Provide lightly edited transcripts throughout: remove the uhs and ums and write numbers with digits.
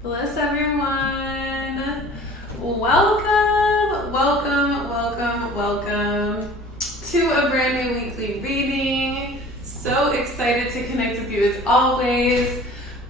Bless everyone. Welcome to a brand new weekly reading. So excited to connect with you as always.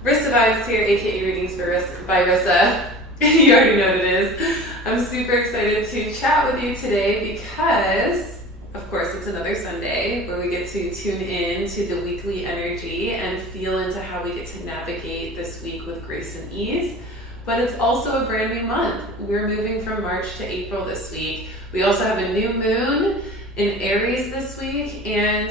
Rissa Vibes here, aka Readings by Rissa. You already know what it is. I'm super excited to chat with you today because, of course, it's another Sunday where we get to tune in to the weekly energy and feel into how we get to navigate this week with grace and ease. But it's also a brand new month. We're moving from March to April this week. We also have a new moon in Aries this week, and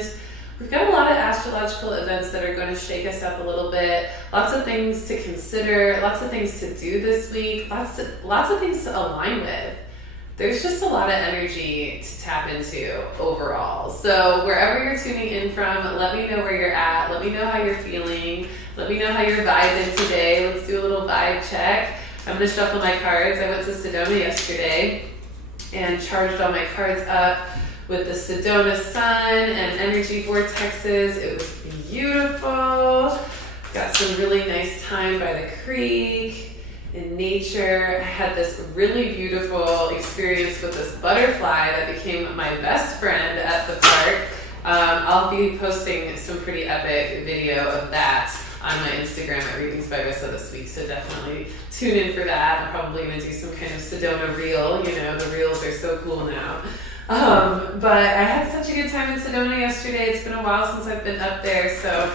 we've got a lot of astrological events that are going to shake us up a little bit. Lots of things to consider, lots of things to do this week, lots of things to align with. There's just a lot of energy to tap into overall. So wherever you're tuning in from, let me know where you're at. Let me know how you're feeling. Let me know how you're vibing today. Let's do a little vibe check. I'm going to shuffle my cards. I went to Sedona yesterday and charged all my cards up with the Sedona sun and energy vortexes. It was beautiful. Got some really nice time by the creek. In nature. I had this really beautiful experience with this butterfly that became my best friend at the park. I'll be posting some pretty epic video of that on my Instagram at Readings by Rissa this week, so definitely tune in for that. I'm probably going to do some kind of Sedona reel. You know, the reels are so cool now. But I had such a good time in Sedona yesterday. It's been a while since I've been up there, so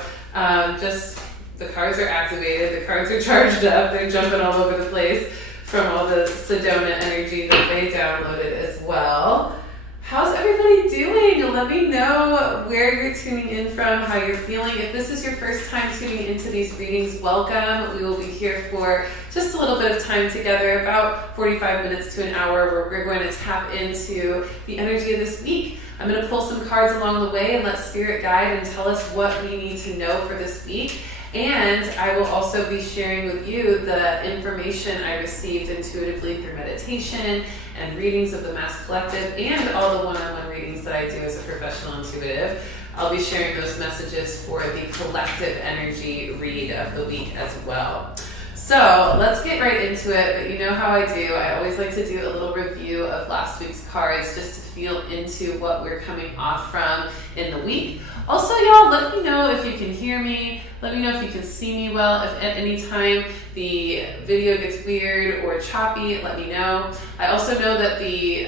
the cards are activated, the cards are charged up, they're jumping all over the place from all the Sedona energy that they downloaded as well. How's everybody doing? Let me know where you're tuning in from, how you're feeling. If this is your first time tuning into these readings, welcome. We will be here for just a little bit of time together, about 45 minutes to an hour, where we're going to tap into the energy of this week. I'm going to pull some cards along the way and let Spirit guide and tell us what we need to know for this week. And I will also be sharing with you the information I received intuitively through meditation and readings of the Mass Collective and all the one-on-one readings that I do as a professional intuitive. I'll be sharing those messages for the collective energy read of the week as well. So let's get right into it, but you know how I do. I always like to do a little review of last week's cards just to feel into what we're coming off from in the week. Also, y'all, let me know if you can hear me. Let me know if you can see me well. If at any time the video gets weird or choppy, let me know. I also know that the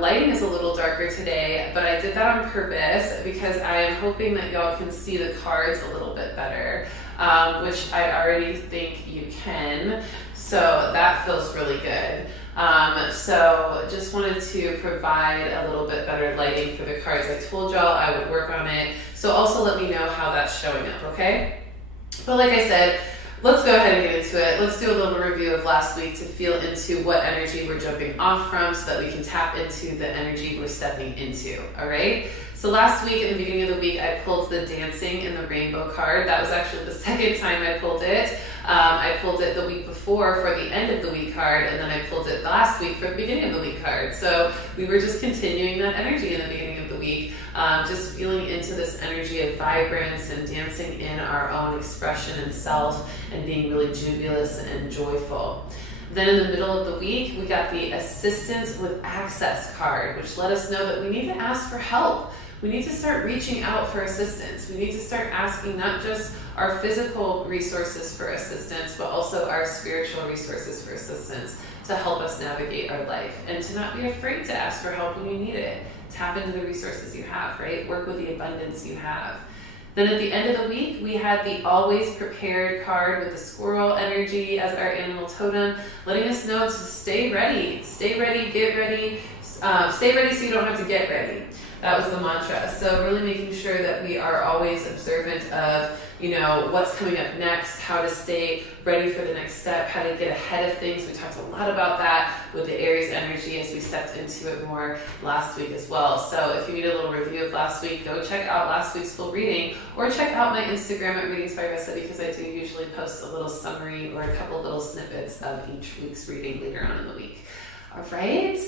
lighting is a little darker today, but I did that on purpose because I am hoping that y'all can see the cards a little bit better, which I already think you can. So that feels really good. So just wanted to provide a little bit better lighting for the cards. I told y'all I would work on it. So also let me know how that's showing up, okay? But like I said, let's go ahead and get into it. Let's do a little review of last week to feel into what energy we're jumping off from so that we can tap into the energy we're stepping into, all right? So last week, in the beginning of the week, I pulled the Dancing in the Rainbow card. That was actually the second time I pulled it. I pulled it the week before for the end of the week card, and then I pulled it last week for the beginning of the week card. So we were just continuing that energy in the beginning of the week, just feeling into this energy of vibrance and dancing in our own expression and self and being really jubilous and joyful. Then in the middle of the week, we got the Assistance with Access card, which let us know that we need to ask for help. We need to start reaching out for assistance. We need to start asking not just our physical resources for assistance, but also our spiritual resources for assistance to help us navigate our life and to not be afraid to ask for help when you need it. Tap into the resources you have, right? Work with the abundance you have. Then at the end of the week, we had the Always Prepared card with the squirrel energy as our animal totem, letting us know to stay ready, get ready, stay ready so you don't have to get ready. That was the mantra. So really making sure that we are always observant of, what's coming up next, how to stay ready for the next step, how to get ahead of things. We talked a lot about that with the Aries energy as we stepped into it more last week as well. So if you need a little review of last week, go check out last week's full reading or check out my Instagram at Readings by Rissa because I do usually post a little summary or a couple little snippets of each week's reading later on in the week. All right.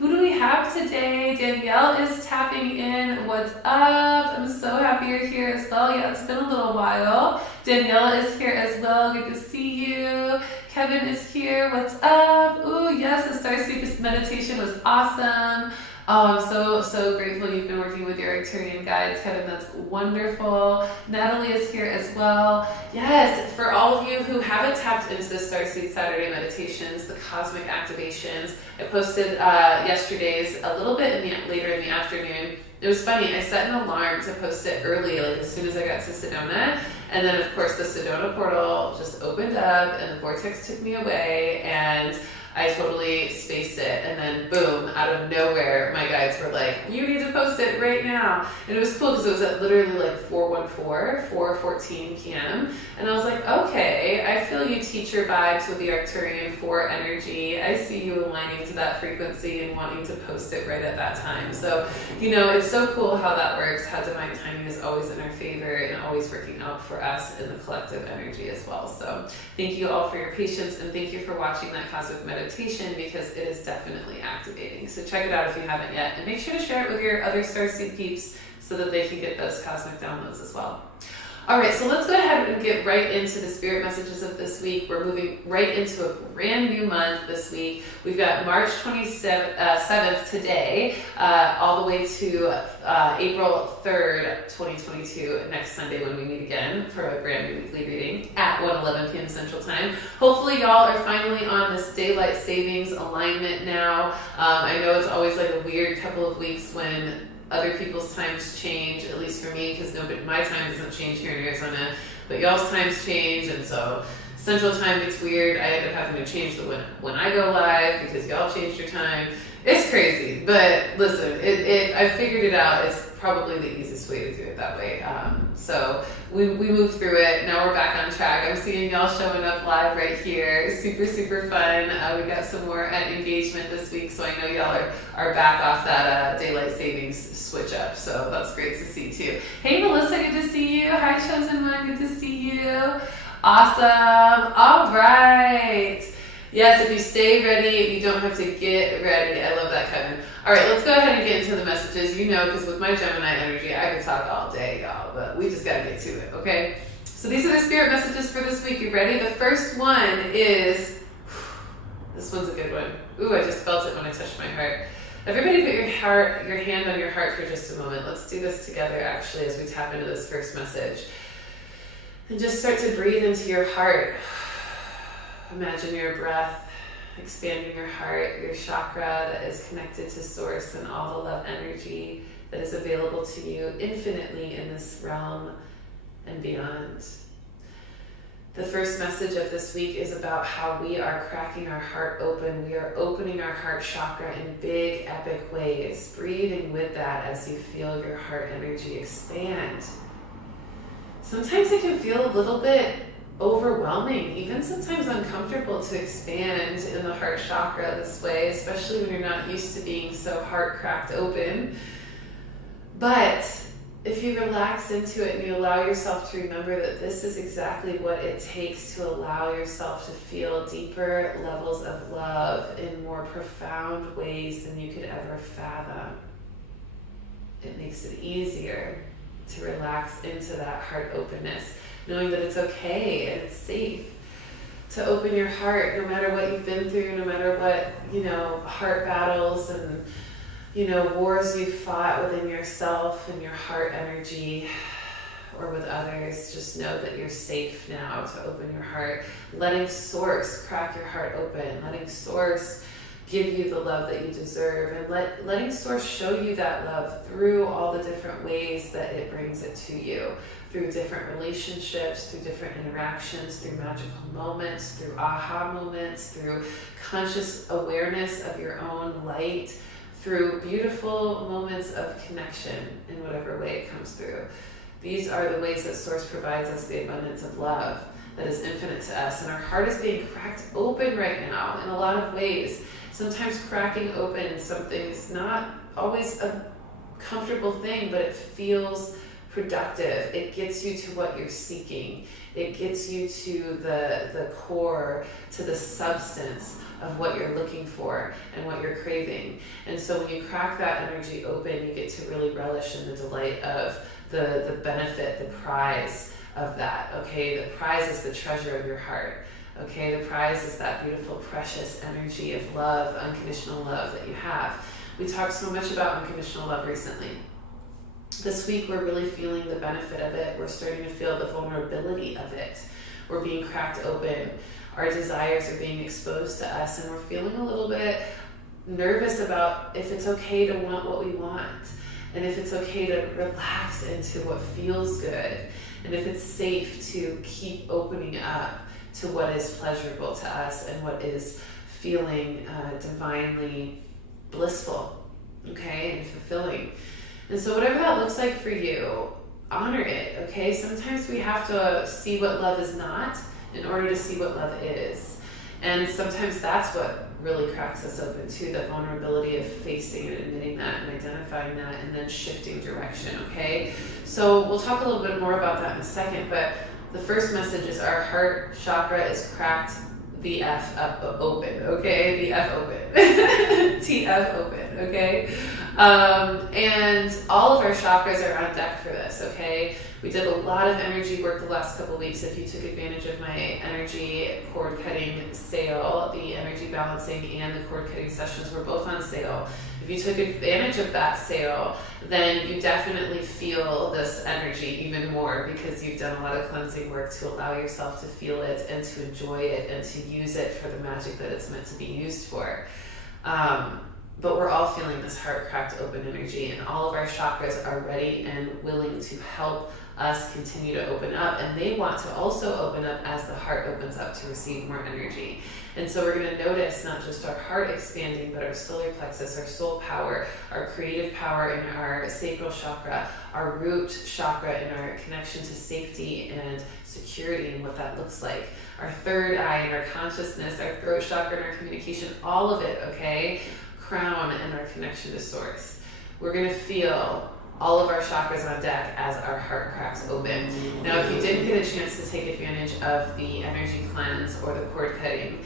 Who do we have today? Danielle is tapping in. What's up? I'm so happy you're here as well. Yeah, it's been a little while. Danielle is here as well. Good to see you. Kevin is here. What's up? Ooh, yes, the Starseed meditation was awesome. Oh, I'm so grateful you've been working with your Arcturian guides, Kevin. That's wonderful. Natalie is here as well. Yes, for all of you who haven't tapped into the Starseed Saturday meditations, the cosmic activations, I posted yesterday's a little bit later in the afternoon. It was funny, I set an alarm to post it early, like as soon as I got to Sedona, and then of course the Sedona portal just opened up and the vortex took me away, and I totally spaced it, and then boom, out of nowhere, my guides were like, you need to post it right now. And it was cool because it was at literally like 4:14 p.m. And I was like, okay, I feel you teacher vibes with the Arcturian 4 energy. I see you aligning to that frequency and wanting to post it right at that time. So, it's so cool how that works, how divine timing is always in our favor and always working out for us in the collective energy as well. So thank you all for your patience, and thank you for watching that cosmic meditation, because it is definitely activating. So check it out if you haven't yet, and make sure to share it with your other Starseed peeps so that they can get those cosmic downloads as well. All right, so let's go ahead and get right into the spirit messages of this week. We're moving right into a brand new month this week. We've got March 27th today, all the way to April 3rd, 2022, next Sunday when we meet again for a brand new weekly reading at 1:11 p.m. Central Time. Hopefully y'all are finally on this daylight savings alignment now. I know it's always like a weird couple of weeks when other people's times change, at least for me, because my time doesn't change here in Arizona, but y'all's times change, and so Central Time gets weird. I end up having to change when I go live because y'all changed your time. It's crazy, but listen, I figured it out. It's probably the easiest way to do it that way. So we moved through it. Now we're back on track. I'm seeing y'all showing up live right here. Super, super fun. We got some more engagement this week, so I know y'all are back off that daylight savings switch up. So that's great to see too. Hey Melissa, good to see you. Hi Chosen One, good to see you. Awesome. All right. Yes, if you stay ready, you don't have to get ready. I love that, Kevin. All right, let's go ahead and get into the messages. Because with my Gemini energy, I could talk all day, y'all, but we just got to get to it, okay? So these are the spirit messages for this week. You ready? The first one is, this one's a good one. Ooh, I just felt it when I touched my heart. Everybody put your hand on your heart for just a moment. Let's do this together, actually, as we tap into this first message. And just start to breathe into your heart. Imagine your breath expanding your heart, your chakra that is connected to source and all the love energy that is available to you infinitely in this realm and beyond. The first message of this week is about how we are cracking our heart open. We are opening our heart chakra in big, epic ways. Breathing with that as you feel your heart energy expand. Sometimes it can feel a little bit overwhelming, even sometimes uncomfortable to expand in the heart chakra this way, especially when you're not used to being so heart cracked open. But if you relax into it and you allow yourself to remember that this is exactly what it takes to allow yourself to feel deeper levels of love in more profound ways than you could ever fathom, it makes it easier to relax into that heart openness, knowing that it's okay and it's safe to open your heart no matter what you've been through, no matter what, heart battles and, wars you've fought within yourself and your heart energy or with others. Just know that you're safe now to open your heart, letting source crack your heart open, letting source give you the love that you deserve, and letting source show you that love through all the different ways that it brings it to you, through different relationships, through different interactions, through magical moments, through aha moments, through conscious awareness of your own light, through beautiful moments of connection in whatever way it comes through. These are the ways that source provides us the abundance of love that is infinite to us, and our heart is being cracked open right now in a lot of ways. Sometimes cracking open something is not always a comfortable thing, but it feels productive. It gets you to what you're seeking. It gets you to the core, to the substance of what you're looking for and what you're craving. And so when you crack that energy open, you get to really relish in the delight of the benefit, the prize of that, okay? The prize is the treasure of your heart, Okay, the prize is that beautiful, precious energy of love, unconditional love that you have. We talked so much about unconditional love recently. This week, we're really feeling the benefit of it. We're starting to feel the vulnerability of it. We're being cracked open. Our desires are being exposed to us, and we're feeling a little bit nervous about if it's okay to want what we want, and if it's okay to relax into what feels good, and if it's safe to keep opening up to what is pleasurable to us and what is feeling divinely blissful, okay, and fulfilling. And so whatever that looks like for you, honor it, okay? Sometimes we have to see what love is not in order to see what love is. And sometimes that's what really cracks us open too, the vulnerability of facing and admitting that and identifying that and then shifting direction, okay? So we'll talk a little bit more about that in a second, but the first message is our heart chakra is cracked the F up open, okay? The F open. TF open, okay? And all of our chakras are on deck for this, okay? We did a lot of energy work the last couple of weeks. If you took advantage of my energy cord cutting sale, the energy balancing and the cord cutting sessions were both on sale. If you took advantage of that sale, then you definitely feel this energy even more because you've done a lot of cleansing work to allow yourself to feel it and to enjoy it and to use it for the magic that it's meant to be used for. But we're all feeling this heart cracked open energy, and all of our chakras are ready and willing to help us continue to open up, and they want to also open up as the heart opens up to receive more energy. And so we're going to notice not just our heart expanding, but our solar plexus, our soul power, our creative power in our sacral chakra, our root chakra, and our connection to safety and security and what that looks like. Our third eye and our consciousness, our throat chakra and our communication, all of it, okay? Crown and our connection to source. We're going to feel all of our chakras on deck as our heart cracks open. Now, if you didn't get a chance to take advantage of the energy cleanse or the cord cutting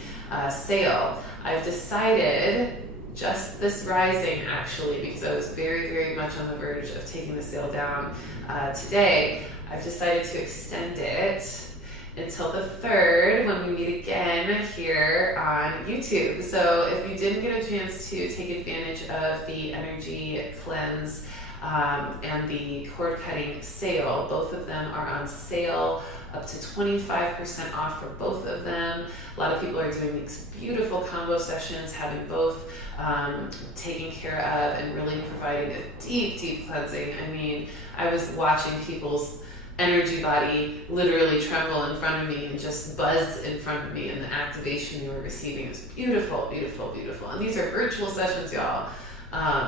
sale, I've decided just this rising, actually, because I was very, very much on the verge of taking the sale down today, I've decided to extend it until the 3rd when we meet again here on YouTube. So if you didn't get a chance to take advantage of the energy cleanse and the cord cutting sale, both of them are on sale, up to 25% off for both of them. A lot of people are doing these beautiful combo sessions, having both taken care of and really providing a deep, deep cleansing. I mean, I was watching people's energy body literally tremble in front of me and just buzz in front of me, and the activation we were receiving was beautiful, beautiful, beautiful. And these are virtual sessions, y'all.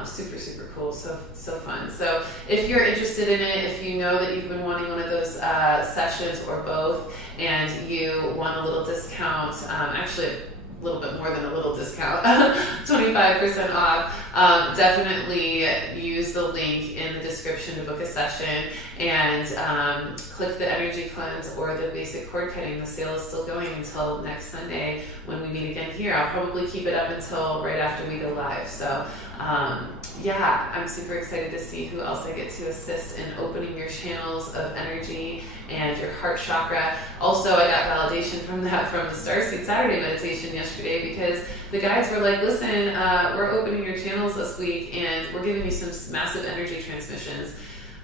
Super, super cool. So fun. So if you're interested in it, if you know that you've been wanting one of those sessions or both, and you want a little discount, actually a little bit more than a little discount, 25% off, definitely use the link in the description to book a session, and click the energy cleanse or the basic cord cutting. The sale is still going until next Sunday when we meet again here. I'll probably keep it up until right after we go live. So yeah, I'm super excited to see who else I get to assist in opening your channels of energy and your heart chakra. Also, I got validation from that from the Starseed Saturday meditation yesterday, because the guides were like, listen, we're opening your channels this week and we're giving you some massive energy transmissions.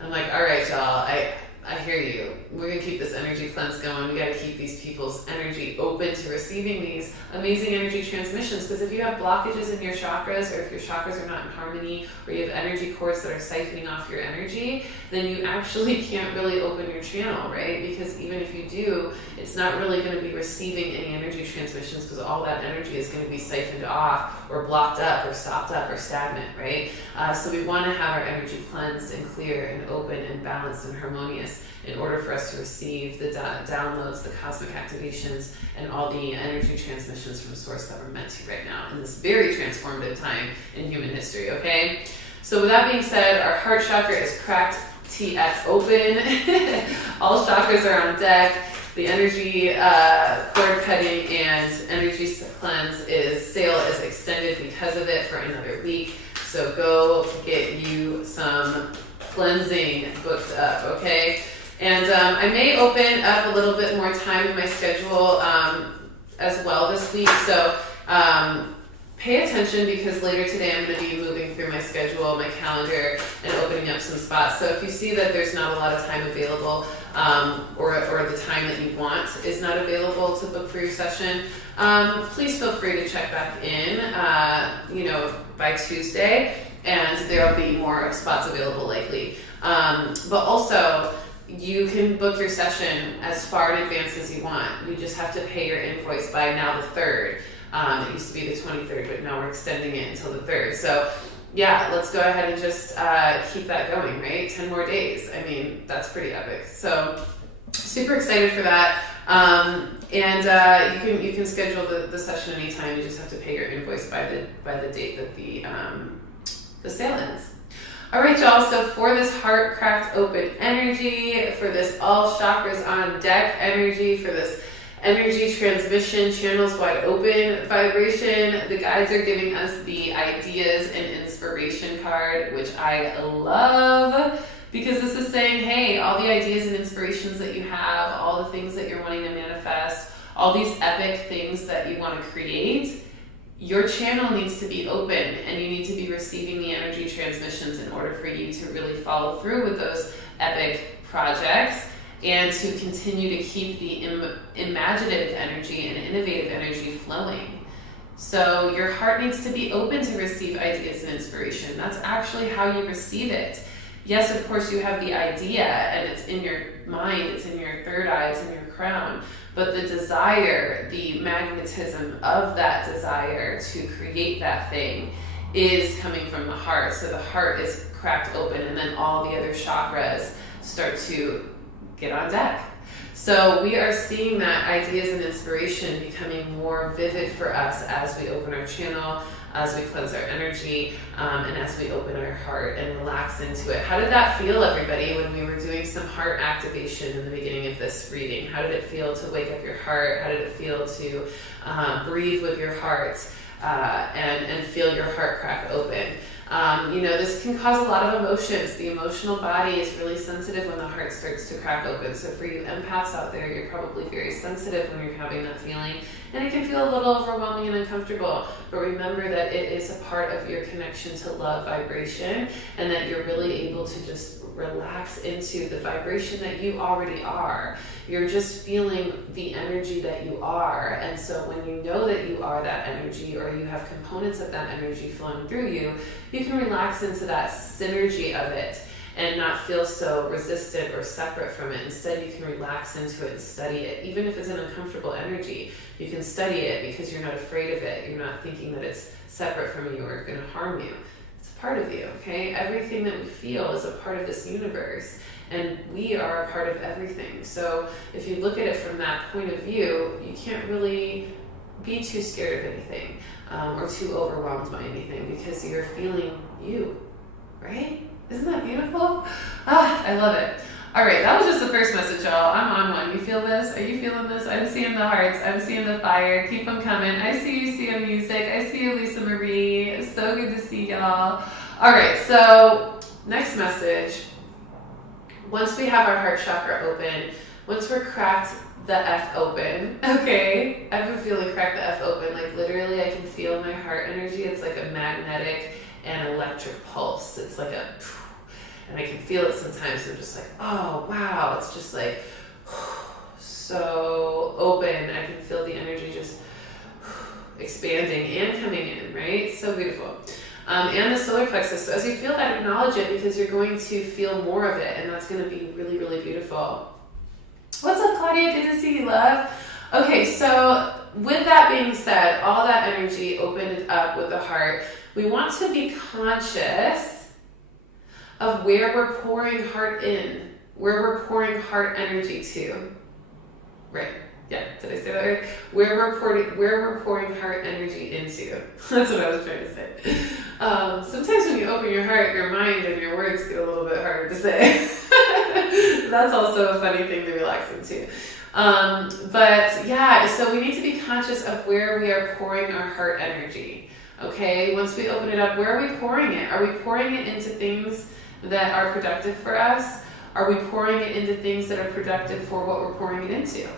I'm like, all right, y'all, I hear you. We're going to keep this energy cleanse going. We got to keep these people's energy open to receiving these amazing energy transmissions. Because if you have blockages in your chakras, or if your chakras are not in harmony, or you have energy cords that are siphoning off your energy, then you actually can't really open your channel, right? Because even if you do, it's not really going to be receiving any energy transmissions, because all that energy is going to be siphoned off, or blocked up, or stopped up, or stagnant, right? So we want to have our energy cleansed and clear and open and balanced and harmonious in order for us to receive the downloads, the cosmic activations, and all the energy transmissions from Source that we're meant to right now in this very transformative time in human history, okay? So with that being said, our heart chakra is cracked TS open. All chakras are on deck. The energy cord cutting and energy cleanse sale is extended because of it for another week. So go get you some cleansing booked up, okay? And I may open up a little bit more time in my schedule. as well this week. So pay attention, because later today I'm going to be moving through my schedule, my calendar, and opening up some spots. So if you see that there's not a lot of time available, or the time that you want is not available to book for your session, please feel free to check back in, by Tuesday, and there'll be more spots available likely. But also, you can book your session as far in advance as you want. You just have to pay your invoice by now the 3rd. It used to be the 23rd, but now we're extending it until the 3rd. So yeah, let's go ahead and just keep that going, right? 10 more days. I mean, that's pretty epic. So super excited for that. And you can schedule the session anytime. You just have to pay your invoice by the date that the sale ends. All right, y'all. So for this heart cracked open energy, for this all chakras on deck energy, for this energy transmission, channels wide open vibration, the guides are giving us the ideas and inspiration card, which I love, because this is saying, hey, all the ideas and inspirations that you have, all the things that you're wanting to manifest, all these epic things that you want to create, your channel needs to be open, and you need to be receiving the energy transmissions in order for you to really follow through with those epic projects, and to continue to keep the imaginative energy and innovative energy flowing. So your heart needs to be open to receive ideas and inspiration. That's actually how you receive it. Yes, of course, you have the idea, and it's in your mind, it's in your third eye, it's in your crown, but the desire, the magnetism of that desire to create that thing is coming from the heart. So the heart is cracked open, and then all the other chakras start to get on deck. So we are seeing that ideas and inspiration becoming more vivid for us as we open our channel, as we cleanse our energy, and as we open our heart and relax into it. How did that feel, everybody, when we were doing some heart activation in the beginning of this reading? How did it feel to wake up your heart? How did it feel to breathe with your heart and feel your heart crack open? This can cause a lot of emotions. The emotional body is really sensitive when the heart starts to crack open. So for you empaths out there, you're probably very sensitive when you're having that feeling. And it can feel a little overwhelming and uncomfortable. But remember that it is a part of your connection to love vibration, and that you're really able to just relax into the vibration that you already are. You're just feeling the energy that you are. And so when you know that you are that energy, or you have components of that energy flowing through you, you can relax into that synergy of it and not feel so resistant or separate from it. Instead, you can relax into it and study it. Even if it's an uncomfortable energy, you can study it because you're not afraid of it. You're not thinking that it's separate from you or going to harm you. It's a part of you, okay? Everything that we feel is a part of this universe, and we are a part of everything. So if you look at it from that point of view, you can't really be too scared of anything, or too overwhelmed by anything, because you're feeling you, right? Isn't that beautiful? I love it. All right, that was just the first message, y'all. I'm on one. You feel this? Are you feeling this? I'm seeing the hearts. I'm seeing the fire. Keep them coming. I see you, seeing music. I see you, Lisa Marie. It's so good to see y'all. All right, so next message. Once we have our heart chakra open, once we're cracked the F open, okay? I've been feeling cracked the F open. Like literally, I can feel my heart energy. It's like a magnetic and electric pulse. It's like a, and I can feel it sometimes. I'm just like, oh, wow. It's just like so open. I can feel the energy just expanding and coming in, right? So beautiful. And the solar plexus. So as you feel that, acknowledge it, because you're going to feel more of it, and that's going to be really, really beautiful. What's up, Claudia? Good to see you, love. Okay, so with that being said, all that energy opened up with the heart. We want to be conscious of where we're pouring heart in, where we're pouring heart energy to. Right. Yeah, did I say that right? Where we're pouring heart energy into. That's what I was trying to say. Sometimes when you open your heart, your mind and your words get a little bit harder to say. That's also a funny thing to relax into. But yeah, so we need to be conscious of where we are pouring our heart energy. Okay, once we open it up, where are we pouring it? Are we pouring it into things that are productive for us? Are we pouring it into things that are productive for what we're pouring it into?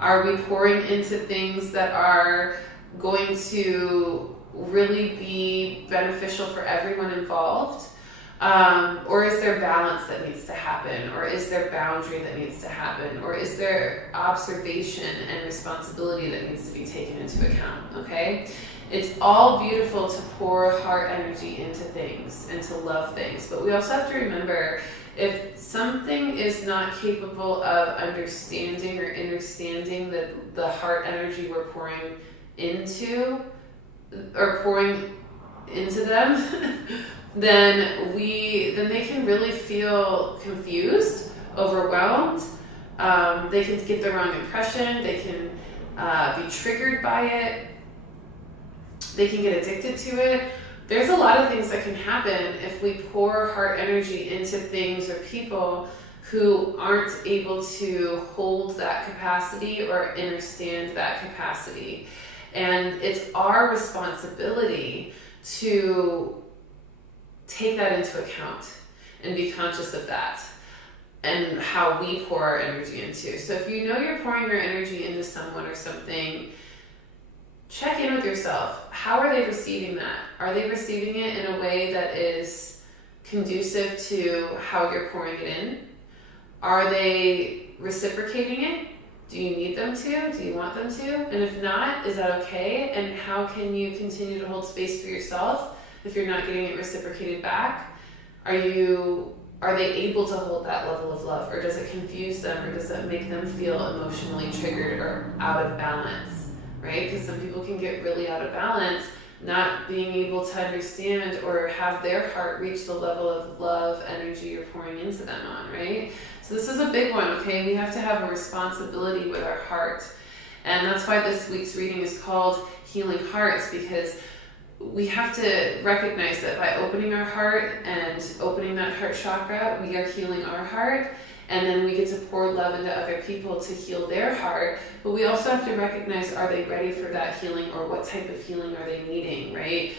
Are we pouring into things that are going to really be beneficial for everyone involved? Or is there balance that needs to happen? Or is there boundary that needs to happen? Or is there observation and responsibility that needs to be taken into account? Okay? It's all beautiful to pour heart energy into things and to love things. But we also have to remember, if something is not capable of understanding or understanding the heart energy we're pouring into, or pouring into them, then they can really feel confused, overwhelmed. They can get the wrong impression. They can be triggered by it. They can get addicted to it. There's a lot of things that can happen if we pour heart energy into things or people who aren't able to hold that capacity or understand that capacity. And it's our responsibility to take that into account and be conscious of that and how we pour our energy into. So if you know you're pouring your energy into someone or something, check in with yourself. How are they receiving that? Are they receiving it in a way that is conducive to how you're pouring it in? Are they reciprocating it? Do you need them to? Do you want them to? And if not, is that okay? And how can you continue to hold space for yourself if you're not getting it reciprocated back? Are they able to hold that level of love, or does it confuse them, or does it make them feel emotionally triggered or out of balance? Right? Because some people can get really out of balance, not being able to understand or have their heart reach the level of love energy you're pouring into them on, right? So this is a big one, okay? We have to have a responsibility with our heart. And that's why this week's reading is called Healing Hearts, because we have to recognize that by opening our heart and opening that heart chakra, we are healing our heart. And then we get to pour love into other people to heal their heart. But we also have to recognize, are they ready for that healing, or what type of healing are they needing, right?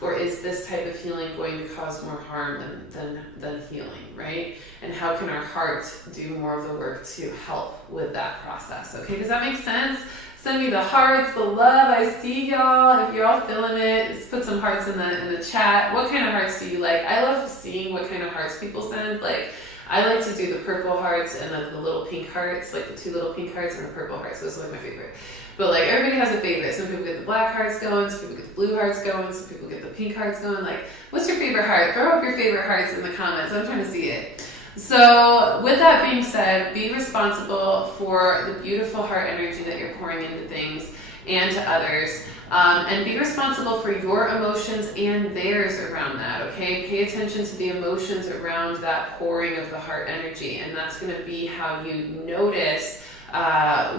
Or is this type of healing going to cause more harm than healing, right? And how can our heart do more of the work to help with that process? Okay, does that make sense? Send me the hearts, the love. I see y'all. If you're all feeling it, just put some hearts in the chat. What kind of hearts do you like? I love seeing what kind of hearts people send. Like, I like to do the purple hearts and the little pink hearts, like the 2 little pink hearts and the purple hearts. Those are like my favorite. But like, everybody has a favorite. Some people get the black hearts going, some people get the blue hearts going, some people get the pink hearts going. Like, what's your favorite heart? Throw up your favorite hearts in the comments. I'm trying to see it. So with that being said, be responsible for the beautiful heart energy that you're pouring into things and to others. And be responsible for your emotions and theirs around that, okay? Pay attention to the emotions around that pouring of the heart energy, and that's going to be how you notice, where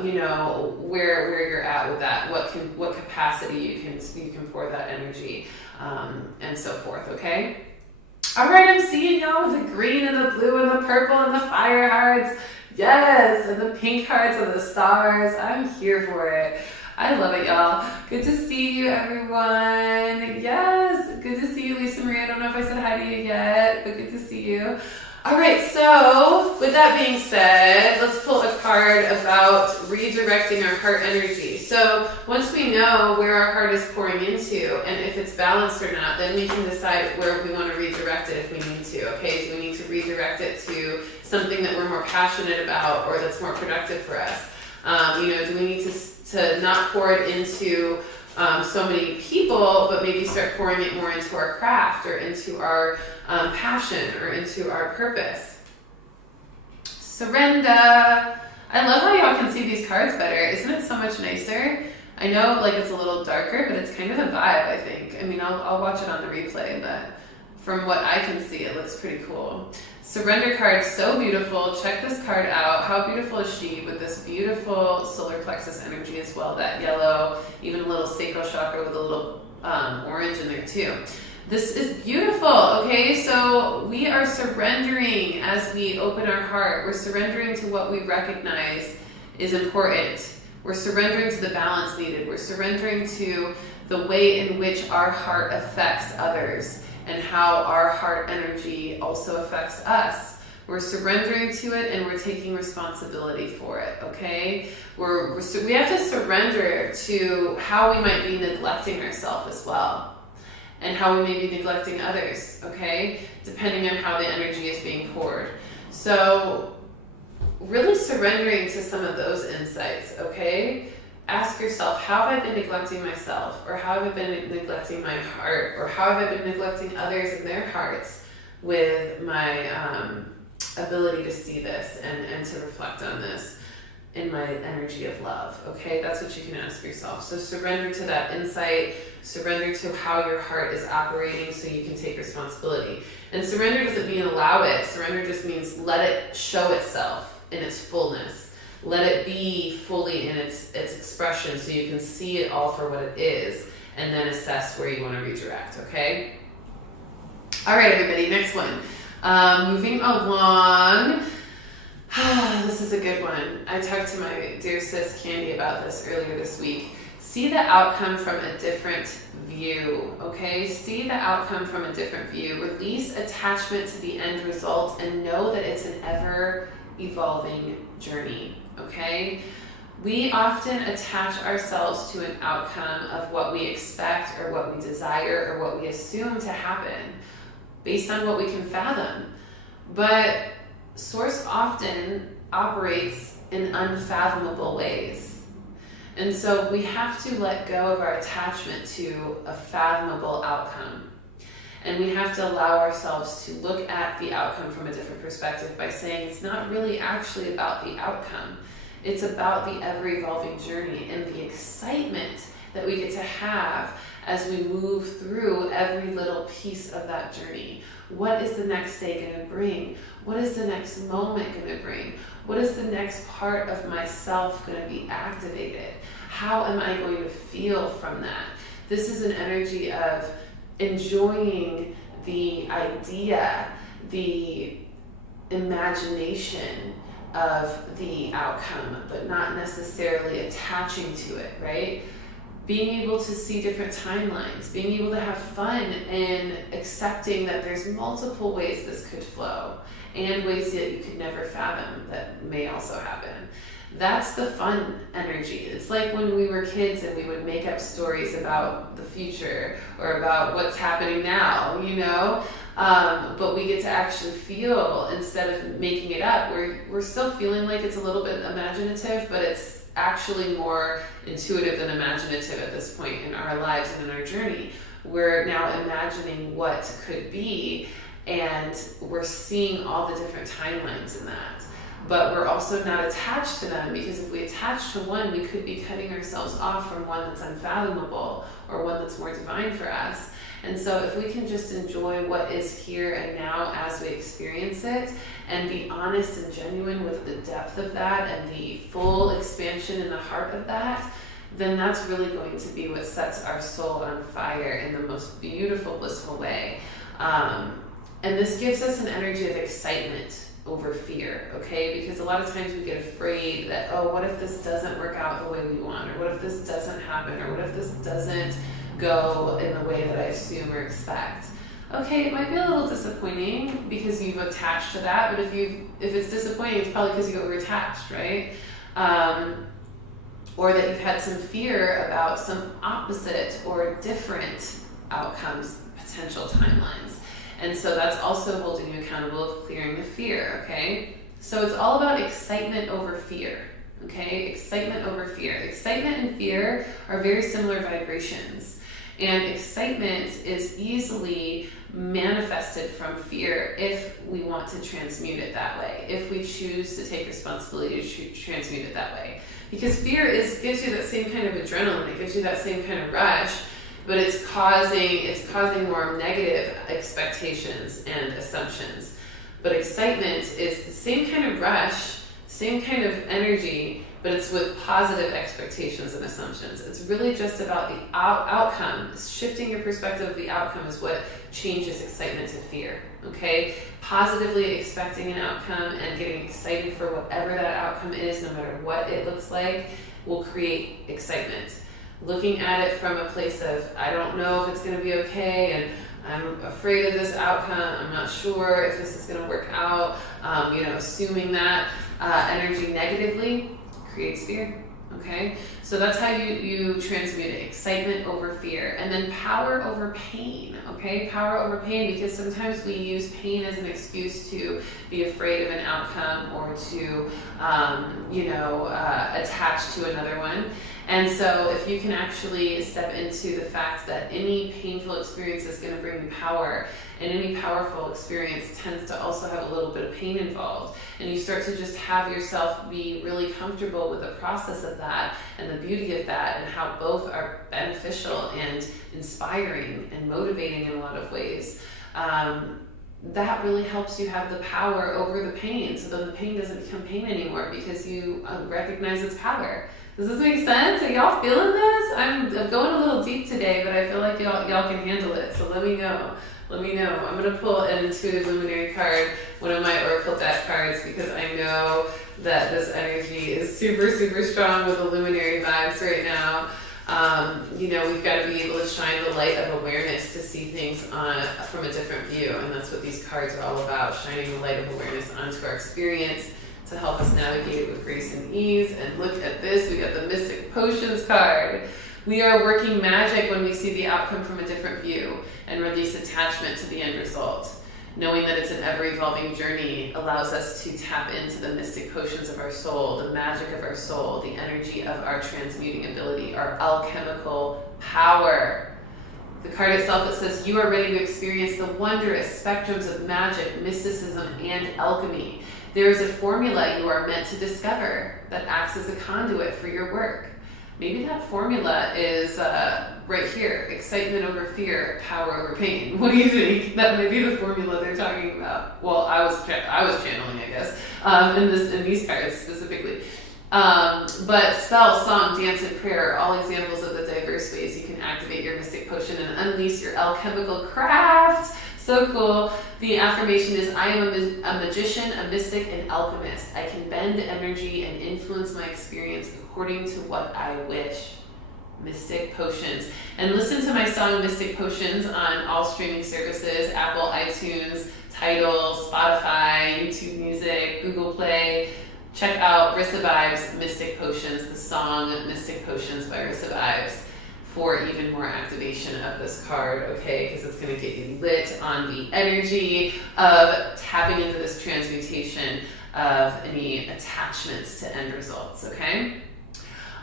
you're at with that, what capacity you can pour that energy, and so forth, okay? All right, I'm seeing y'all with the green and the blue and the purple and the fire hearts. Yes, and the pink hearts and the stars. I'm here for it. I love it, y'all. Good to see you, everyone. Yes, good to see you, Lisa Marie. I don't know if I said hi to you yet, but good to see you. All right, so with that being said, let's pull a card about redirecting our heart energy. So once we know where our heart is pouring into and if it's balanced or not, then we can decide where we want to redirect it if we need to, okay? Do we need to redirect it to something that we're more passionate about or that's more productive for us? Do we need to not pour it into so many people, but maybe start pouring it more into our craft or into our passion or into our purpose? Surrender. I love how y'all can see these cards better. Isn't it so much nicer? I know like it's a little darker, but it's kind of a vibe, I think. I mean, I'll watch it on the replay, but from what I can see, it looks pretty cool. Surrender card, so beautiful. Check this card out. How beautiful is she with this beautiful solar plexus energy as well, that yellow, even a little sacral chakra with a little orange in there too. This is beautiful, okay? So we are surrendering as we open our heart. We're surrendering to what we recognize is important. We're surrendering to the balance needed. We're surrendering to the way in which our heart affects others and how our heart energy also affects us. We're surrendering to it and we're taking responsibility for it, okay? We have to surrender to how we might be neglecting ourselves as well, and how we may be neglecting others, okay? Depending on how the energy is being poured. So really surrendering to some of those insights, okay? Ask yourself, how have I been neglecting myself? Or how have I been neglecting my heart? Or how have I been neglecting others and their hearts with my ability to see this and to reflect on this in my energy of love, okay? That's what you can ask yourself. So surrender to that insight, surrender to how your heart is operating so you can take responsibility. And surrender doesn't mean allow it. Surrender just means let it show itself in its fullness. Let it be fully in its expression so you can see it all for what it is and then assess where you want to redirect, okay? All right, everybody, next one. Moving along. This is a good one. I talked to my dear sis Candy about this earlier this week. See the outcome from a different view, okay? See the outcome from a different view. Release attachment to the end result and know that it's an ever-evolving journey, okay? We often attach ourselves to an outcome of what we expect or what we desire or what we assume to happen based on what we can fathom. But Source often operates in unfathomable ways. And so we have to let go of our attachment to a fathomable outcome. And we have to allow ourselves to look at the outcome from a different perspective by saying it's not really actually about the outcome. It's about the ever-evolving journey and the excitement that we get to have as we move through every little piece of that journey. What is the next day going to bring? What is the next moment going to bring? What is the next part of myself going to be activated? How am I going to feel from that? This is an energy of enjoying the idea, the imagination of the outcome, but not necessarily attaching to it, right? Being able to see different timelines, being able to have fun in accepting that there's multiple ways this could flow and ways that you could never fathom that may also happen. That's the fun energy. It's like when we were kids and we would make up stories about the future or about what's happening now, you know? But we get to actually feel, instead of making it up, we're still feeling like it's a little bit imaginative, but it's actually more intuitive than imaginative at this point in our lives and in our journey. We're now imagining what could be, and we're seeing all the different timelines in that. But we're also not attached to them, because if we attach to one, we could be cutting ourselves off from one that's unfathomable or one that's more divine for us. And so if we can just enjoy what is here and now as we experience it, and be honest and genuine with the depth of that and the full expansion in the heart of that, then that's really going to be what sets our soul on fire in the most beautiful, blissful way. And this gives us an energy of excitement over fear, okay? Because a lot of times we get afraid that, oh, what if this doesn't work out the way we want? Or what if this doesn't happen? Or what if this doesn't go in the way that I assume or expect? Okay, it might be a little disappointing because you've attached to that, but if it's disappointing, it's probably because you over-attached, right? Or that you've had some fear about some opposite or different outcomes, potential timelines. And so that's also holding you accountable of clearing the fear, okay? So it's all about excitement over fear, okay? Excitement over fear. Excitement and fear are very similar vibrations. And excitement is easily manifested from fear if we want to transmute it that way, if we choose to take responsibility to transmute it that way. Because fear gives you that same kind of adrenaline, it gives you that same kind of rush, but it's causing more negative expectations and assumptions. But excitement is the same kind of rush, same kind of energy, but it's with positive expectations and assumptions. It's really just about the outcome. Shifting your perspective of the outcome is what changes excitement to fear, okay? Positively expecting an outcome and getting excited for whatever that outcome is, no matter what it looks like, will create excitement. Looking at it from a place of, I don't know if it's gonna be okay, and I'm afraid of this outcome. I'm not sure if this is going to work out. Assuming that energy negatively creates fear. Okay, so that's how you transmute it. Excitement over fear, and then power over pain. Okay, power over pain, because sometimes we use pain as an excuse to be afraid of an outcome or to attach to another one. And so if you can actually step into the fact that any painful experience is going to bring you power, and any powerful experience tends to also have a little bit of pain involved, and you start to just have yourself be really comfortable with the process of that and the beauty of that, and how both are beneficial and inspiring and motivating in a lot of ways, that really helps you have the power over the pain. So then the pain doesn't become pain anymore, because you recognize its power. Does this make sense? Are y'all feeling this? I'm going a little deep today, but I feel like y'all can handle it. So let me know. I'm going to pull an Intuitive Luminary card, one of my Oracle deck cards, because I know that this energy is super, super strong with the luminary vibes right now. We've got to be able to shine the light of awareness to see things from a different view. And that's what these cards are all about, shining the light of awareness onto our experience to help us navigate it with grace and ease. And look at this, we got the Mystic Potions card. We are working magic when we see the outcome from a different view and release attachment to the end result. Knowing that it's an ever-evolving journey allows us to tap into the mystic potions of our soul, the magic of our soul, the energy of our transmuting ability, our alchemical power. The card itself, it says, you are ready to experience the wondrous spectrums of magic, mysticism, and alchemy. There is a formula you are meant to discover that acts as a conduit for your work. Maybe that formula is right here: excitement over fear, power over pain. What do you think? That might be the formula they're talking about. Well, I was channeling, I guess, in these cards specifically. But spell, song, dance, and prayer are all examples of the diverse ways you can activate your mystic potion and unleash your alchemical craft. So cool. The affirmation is, I am a magician, a mystic, and alchemist. I can bend energy and influence my experience according to what I wish. Mystic Potions. And listen to my song Mystic Potions on all streaming services: Apple, iTunes, Tidal, Spotify, YouTube Music, Google Play. Check out Rissa Vibes Mystic Potions, the song Mystic Potions by Rissa Vibes, for even more activation of this card, okay? Because it's going to get you lit on the energy of tapping into this transmutation of any attachments to end results, okay?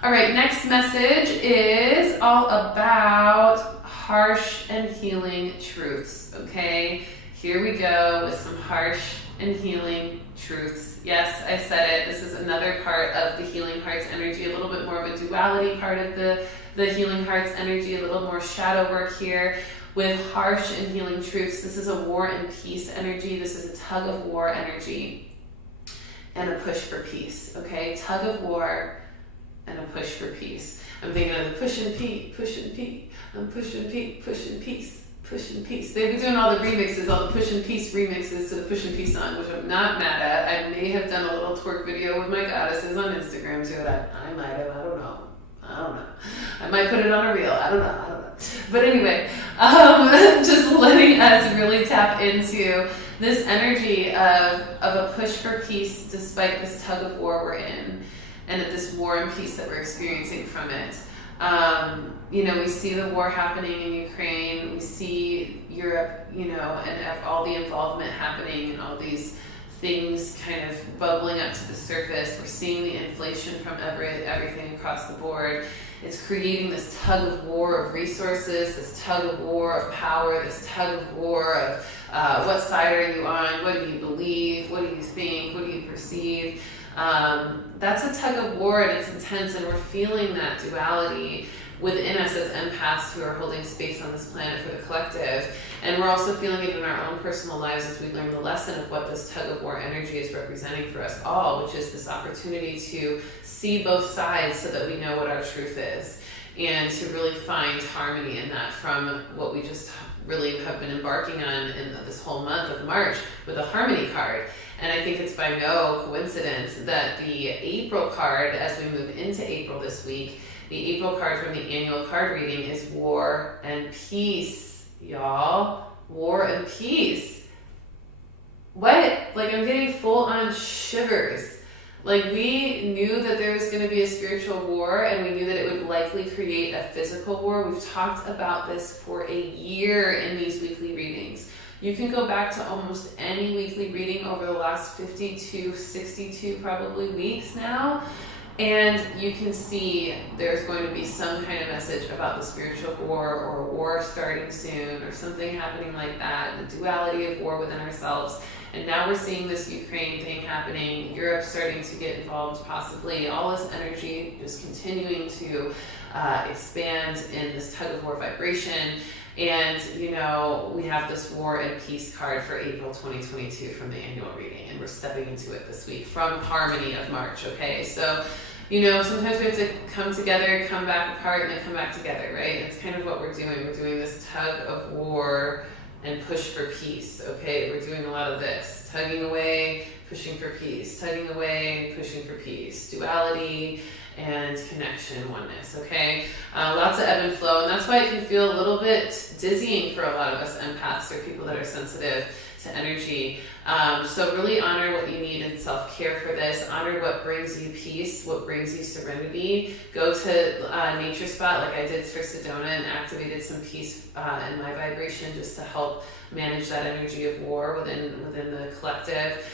All right, next message is all about harsh and healing truths, okay? Here we go with some harsh and healing truths. Yes, I said it. This is another part of the Healing Hearts energy, a little bit more of a duality part of the Healing Hearts energy, a little more shadow work here with harsh and healing truths. This is a war and peace energy. This is a tug of war energy and a push for peace, okay? Tug of war and a push for peace. I'm thinking of the push and pee, I'm pushing pee, pushing peace, pushing peace. They've been doing all the remixes, all the push and peace remixes to the push and peace song, which I'm not mad at. I may have done a little twerk video with my goddesses on Instagram too. I might have, I don't know. I might put it on a reel. I don't know. But anyway, just letting us really tap into this energy of a push for peace despite this tug of war we're in, and at this war and peace that we're experiencing from it. We see the war happening in Ukraine. We see Europe, and all the involvement happening and all these things kind of bubbling up to the surface. We're seeing the inflation from everything across the board. It's creating this tug of war of resources, this tug of war of power, this tug of war of what side are you on, what do you believe, what do you think, what do you perceive. That's a tug of war, and it's intense, and we're feeling that duality within us as empaths who are holding space on this planet for the collective. And we're also feeling it in our own personal lives as we learn the lesson of what this tug of war energy is representing for us all, which is this opportunity to see both sides so that we know what our truth is, and to really find harmony in that from what we just really have been embarking on in this whole month of March with a harmony card. And I think it's by no coincidence that the April card, as we move into April this week, the April card from the annual card reading is War and Peace, y'all. war and peace. What? Like, I'm getting full-on shivers. Like, we knew that there was going to be a spiritual war, and we knew that it would likely create a physical war. We've talked about this for a year in these weekly readings. You can go back to almost any weekly reading over the last 52, 62 probably weeks now, and you can see there's going to be some kind of message about the spiritual war, or war starting soon, or something happening like that, the duality of war within ourselves. And now we're seeing this Ukraine thing happening, Europe starting to get involved possibly, all this energy just continuing to expand in this tug of war vibration. And, you know, we have this War and Peace card for April 2022 from the annual reading, and we're stepping into it this week from Harmony of March, okay? So, you know, sometimes we have to come together, come back apart, and then come back together, right? It's kind of what we're doing. We're doing this tug of war and push for peace, okay? We're doing a lot of this. Tugging away, pushing for peace. Tugging away, pushing for peace. Duality and connection, oneness, okay? Lots of ebb and flow, and that's why it can feel a little bit dizzying for a lot of us empaths or people that are sensitive to energy. So really honor what you need in self-care for this. Honor what brings you peace, what brings you serenity. Go to nature spot like I did for Sedona and activated some peace in my vibration just to help manage that energy of war within the collective.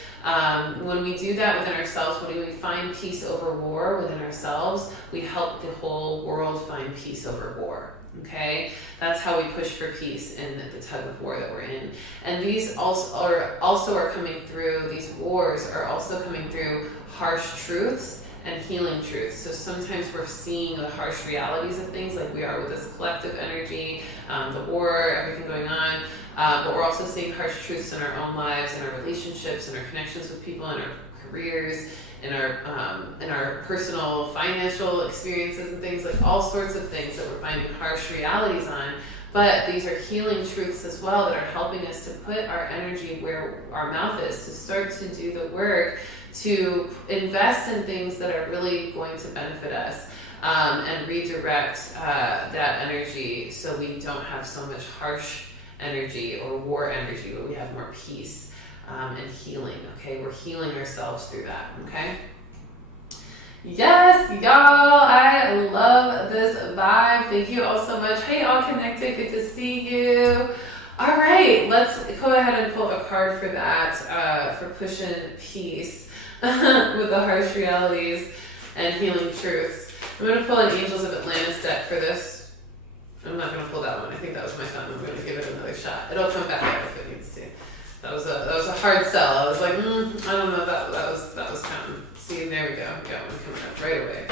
When we do that within ourselves, when we find peace over war within ourselves, we help the whole world find peace over war. Okay, that's how we push for peace in the tug of war that we're in. And these also are coming through, these wars are also coming through harsh truths and healing truths. So sometimes we're seeing the harsh realities of things like we are with this collective energy, the war, everything going on. But we're also seeing harsh truths in our own lives, in our relationships, in our connections with people, in our careers, in our personal financial experiences and things, like all sorts of things that we're finding harsh realities on. But these are healing truths as well that are helping us to put our energy where our mouth is, to start to do the work, to invest in things that are really going to benefit us, and redirect that energy so we don't have so much harsh energy or war energy, but we have more peace and healing, okay? We're healing ourselves through that, okay? Yes, y'all, I love this vibe. Thank you all so much. Hey, all connected, good to see you. All right, let's go ahead and pull a card for that, for pushing peace with the harsh realities and healing truths. I'm going to pull an Angels of Atlantis deck for this. I'm not going to pull that one. I think that was my fun. I'm going to give it another shot. It'll come back up if it needs to. That was a hard sell. I was like, I don't know. That was counting. See, there we go. Got one coming up right away.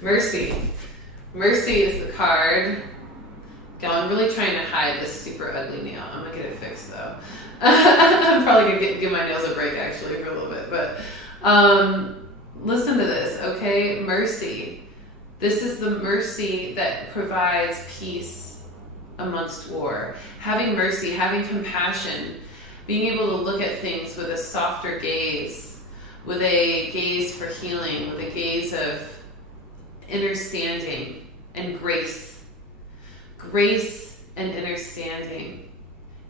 Mercy. Mercy is the card. Y'all, I'm really trying to hide this super ugly nail. I'm gonna get it fixed though. I'm probably gonna give my nails a break actually for a little bit. But listen to this, okay? Mercy. This is the mercy that provides peace amongst war. Having mercy, having compassion, being able to look at things with a softer gaze, with a gaze for healing, with a gaze of understanding and grace. Grace and understanding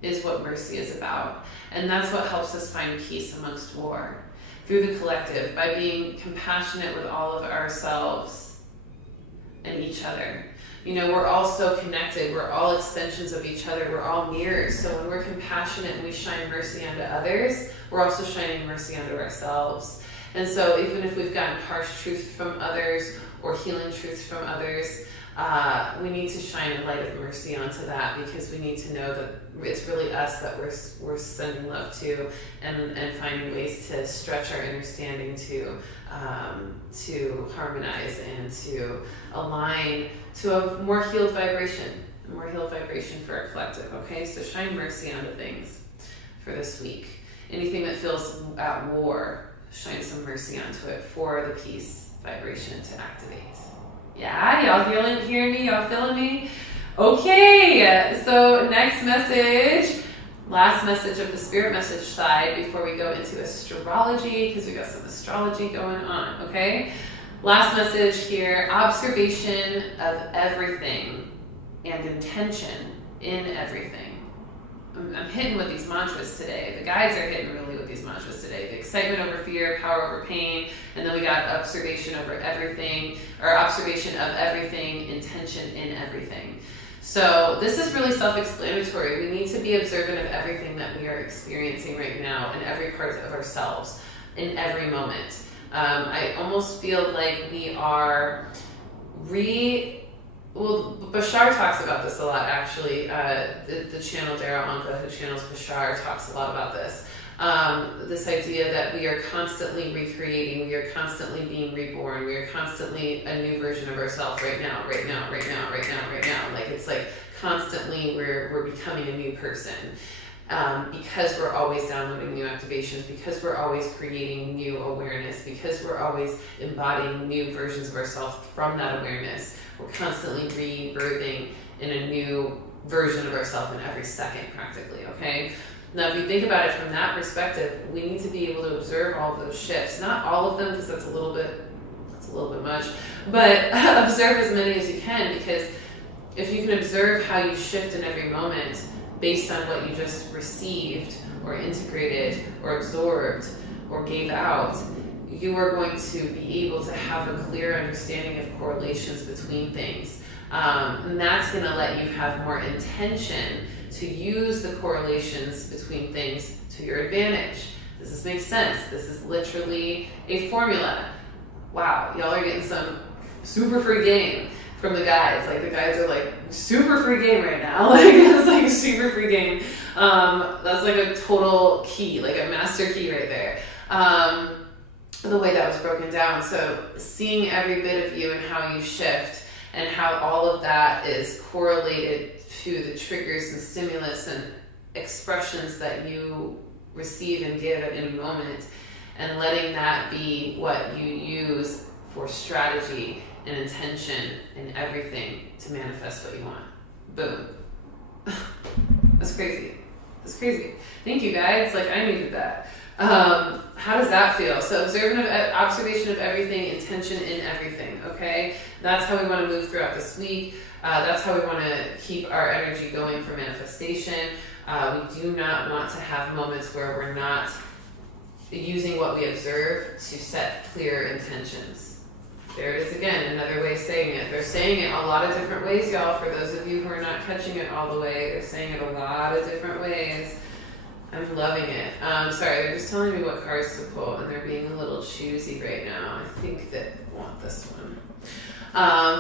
is what mercy is about. And that's what helps us find peace amongst war. Through the collective, by being compassionate with all of ourselves and each other. You know, we're all so connected. We're all extensions of each other. We're all mirrors. So when we're compassionate and we shine mercy onto others, we're also shining mercy onto ourselves. And so even if we've gotten harsh truth from others or healing truths from others, we need to shine a light of mercy onto that, because we need to know that it's really us that we're sending love to, and finding ways to stretch our understanding to harmonize and to align to a more healed vibration for our collective, okay? So shine mercy onto things for this week. Anything that feels at war, shine some mercy onto it for the peace vibration to activate. Yeah, y'all hearing me? Y'all feeling me? Okay, so next message, last message of the spirit message side before we go into astrology, because we got some astrology going on, okay? Last message here, observation of everything and intention in everything, I'm hitting with these mantras today. The guides are hitting really with these mantras today. The excitement over fear, power over pain, and then we got observation over everything, or observation of everything, intention in everything. So this is really self-explanatory. We need to be observant of everything that we are experiencing right now in every part of ourselves, in every moment. I almost feel like we are Bashar talks about this a lot, actually. The channel Darryl Anka, who channels Bashar, talks a lot about this. This idea that we are constantly recreating, we are constantly being reborn, we are constantly a new version of ourselves right now. Like it's like constantly we're becoming a new person. Because we're always downloading new activations, because we're always creating new awareness, because we're always embodying new versions of ourselves from that awareness. We're constantly rebirthing in a new version of ourselves in every second, practically, okay? Now, if you think about it from that perspective, we need to be able to observe all of those shifts. Not all of them, because that's a little bit much, but observe as many as you can, because if you can observe how you shift in every moment based on what you just received or integrated or absorbed or gave out, you are going to be able to have a clear understanding of correlations between things. And that's going to let you have more intention to use the correlations between things to your advantage. Does this make sense? This is literally a formula. Wow, y'all are getting some super free game from the guides. Like the guides are like super free game right now. Like it's like super free game. That's like a total key, like a master key right there. The way that was broken down. So seeing every bit of you and how you shift and how all of that is correlated to the triggers and stimulus and expressions that you receive and give at any moment, and letting that be what you use for strategy and intention and everything to manifest what you want. Boom. That's crazy. That's crazy. Thank you, guys. Like, I needed that. How does that feel? So observation of everything, intention in everything, okay? That's how we want to move throughout this week. That's how we want to keep our energy going for manifestation. We do not want to have moments where we're not using what we observe to set clear intentions. There it is again, another way of saying it. They're saying it a lot of different ways, y'all. For those of you who are not catching it all the way, they're saying it a lot of different ways. I'm loving it. Sorry, they're just telling me what cards to pull, and they're being a little choosy right now. I think that I want this one.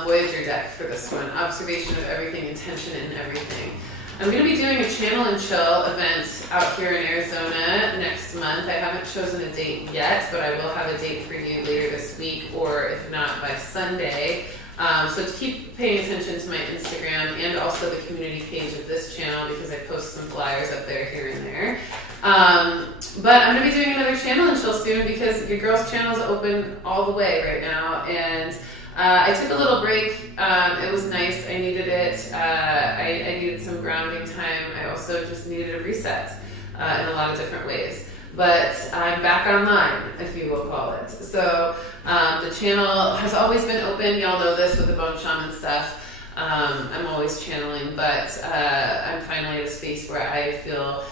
Voyager deck for this one. Observation of everything, intention in everything. I'm going to be doing a Channel and Chill event out here in Arizona next month. I haven't chosen a date yet, but I will have a date for you later this week, or if not, by Sunday. So to keep paying attention to my Instagram and also the community page of this channel, because I post some flyers up there here and there. But I'm going to be doing another Channel and Chill soon, because your girl's channel is open all the way right now. And I took a little break. It was nice. I needed it. I needed some grounding time. I also just needed a reset in a lot of different ways. But I'm back online, if you will call it. So the channel has always been open. Y'all know this with the bone shaman stuff. I'm always channeling, but I'm finally at a space where I feel